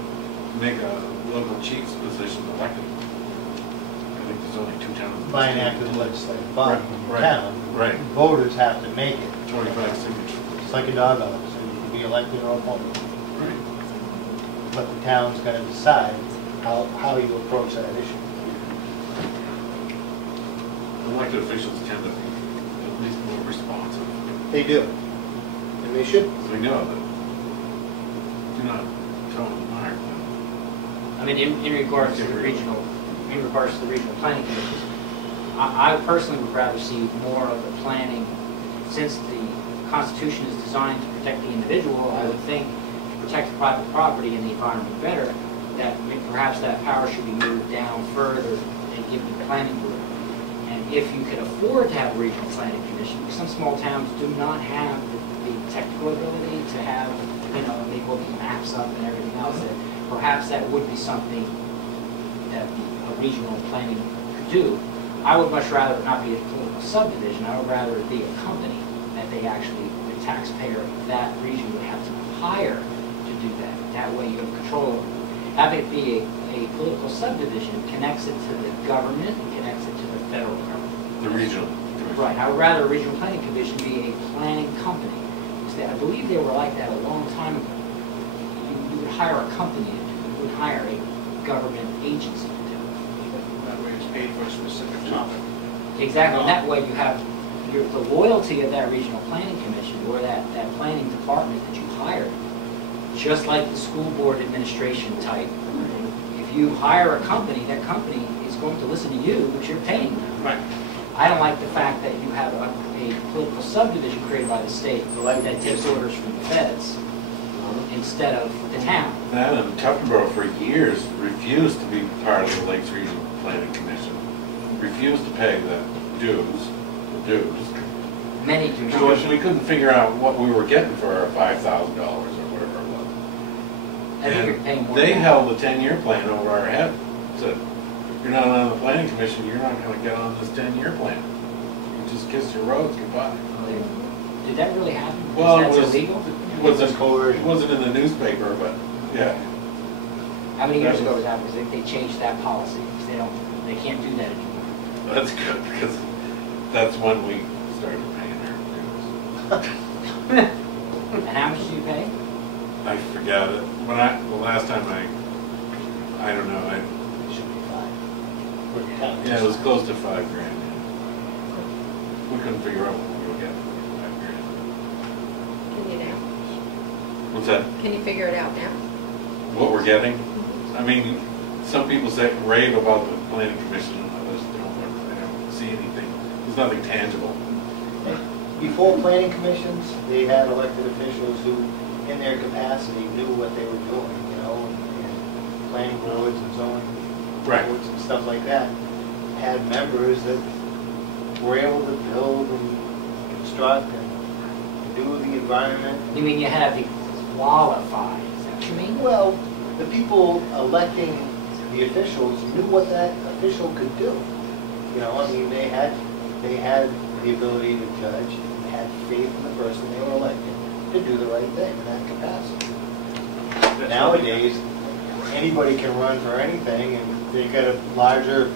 make a local chief's position elected. I think there's only 2 towns. By an act of legislative body in the Right, town, right. voters have to make it. 25 signatures. It's like a dog office, so you can be elected or appointed. Right. But the town's gonna decide how you approach that issue. Elected officials tend to be at least more responsive. They do, and they should. We know that. Do not toe the mark. I mean, in regards to the regional planning commission, I personally would rather see more of the planning, since the Constitution is designed to protect the individual. I would think to protect private property and the environment better, that perhaps that power should be moved down further and given to the planning board. And if you could afford to have a regional planning commission, because some small towns do not have the technical ability to have, they look at maps up and everything else, that perhaps that would be something that a regional planning could do. I would much rather it not be a political subdivision. I would rather it be a company that they actually, the taxpayer of that region would have to hire to do that. That way you have control. Having it be a political subdivision connects it to the government and connects it to the federal government. The regional commission. Right. I would rather a regional planning commission be a planning company. I believe they were like that a long time ago. You would hire a company to do it. You would hire a government agency to do it. That way it's paid for a specific topic. Exactly. And that way you have the loyalty of that regional planning commission or that planning department that you hired. Just like the school board administration type. If you hire a company, that company is going to listen to you, which you're paying them. Right. I don't like the fact that you have a political subdivision created by the state that takes orders from the feds instead of the town. That and Tuftonboro for years refused to be part of the Lakes Regional Planning Commission. Refused to pay the dues. Many do So not. we couldn't figure out what we were getting for our $5,000 or whatever it was. I think you're paying more. They than that. held the 10-year plan over our head. Said, you're not on the planning commission, you're not going to get on this 10-year plan. You just kiss your roads goodbye. Did that really happen? Well, Is it that was, illegal? it wasn't in the newspaper, but yeah. How many years ago was that? Because they changed that policy. Because they can't do that anymore. That's good because that's when we started paying our dues. And how much do you pay? I forgot it. The last time I don't know, yeah, it was close to $5,000. Yeah. We couldn't figure out what we were getting for $5,000. Can you now? What's that? Can you figure it out now? What we're getting? I mean, some people say rave about the planning commission and others don't see anything. there's nothing tangible. Before planning commissions, they had elected officials who, in their capacity, knew what they were doing, you know, and planning boards and zoning boards and stuff like that, had members that were able to build and construct and do the environment. You mean you had to qualify, is that what you mean? Well, the people electing the officials knew what that official could do. You know, I mean, they had the ability to judge, and had faith in the person they were electing to do the right thing in that capacity. Nowadays, anybody can run for anything, and they've got a larger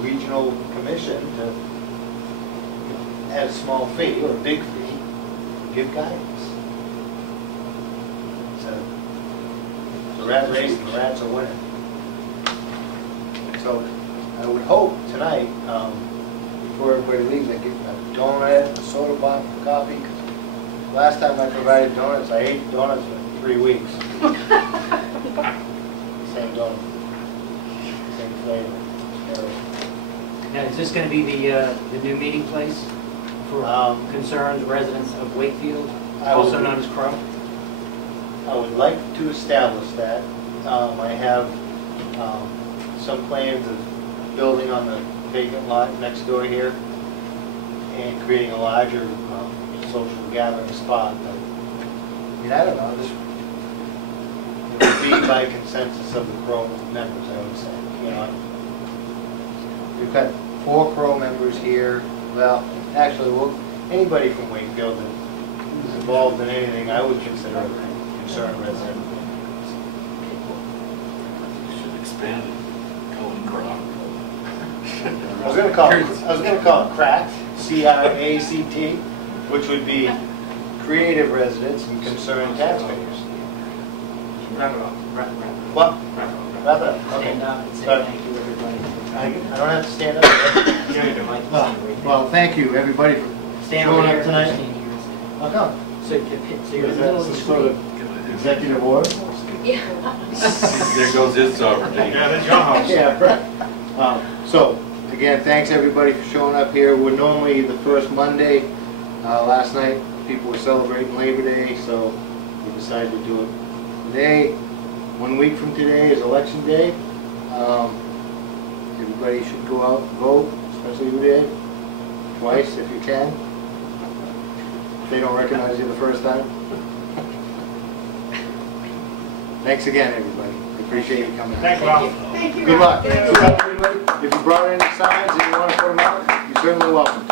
regional commission to, you know, at a small fee or a big fee, give guidance. So, the rat race, and the rats are winning. So, I would hope tonight, before everybody leaves, I get a donut, a soda pop, a coffee, because last time I provided donuts, I ate donuts for 3 weeks. Same donut, same flavor. Now, is this going to be the new meeting place for concerned residents of Wakefield, also known as Comeau? I would like to establish that. I have some plans of building on the vacant lot next door here and creating a larger social gathering spot. But, I mean, I don't know, this would be by consensus of the Comeau members, I would say. You know, we've got 4 Comeau members here. Well, actually, anybody from Wakefield that is involved in anything I would consider a concerned resident. You should expand it. Call it CROC. I was going to call it CRACT, C-R-A-C-T, which would be Creative Residents and Concerned Taxpayers. Wrap it up. What? Wrap it up. Okay. Stand up and say thank you, everybody. I don't have to stand up. Right? Well, thank you, everybody, for showing up tonight. How come? So you're in the middle of the screen. Executive order? There goes his sovereignty. Yeah, that's your house. Yeah, right. So, again, thanks everybody for showing up here. We're normally the first Monday. Last night, people were celebrating Labor Day, so we decided to do it today. 1 week from today is Election Day. Everybody should go out and vote, especially today, twice if you can. If they don't recognize you the first time. Thanks again, everybody. I appreciate you coming out. Thanks, Ralph. Thank you. Good luck. Ralph. Good luck, everybody. If you brought any signs and you want to put them out, you're certainly welcome.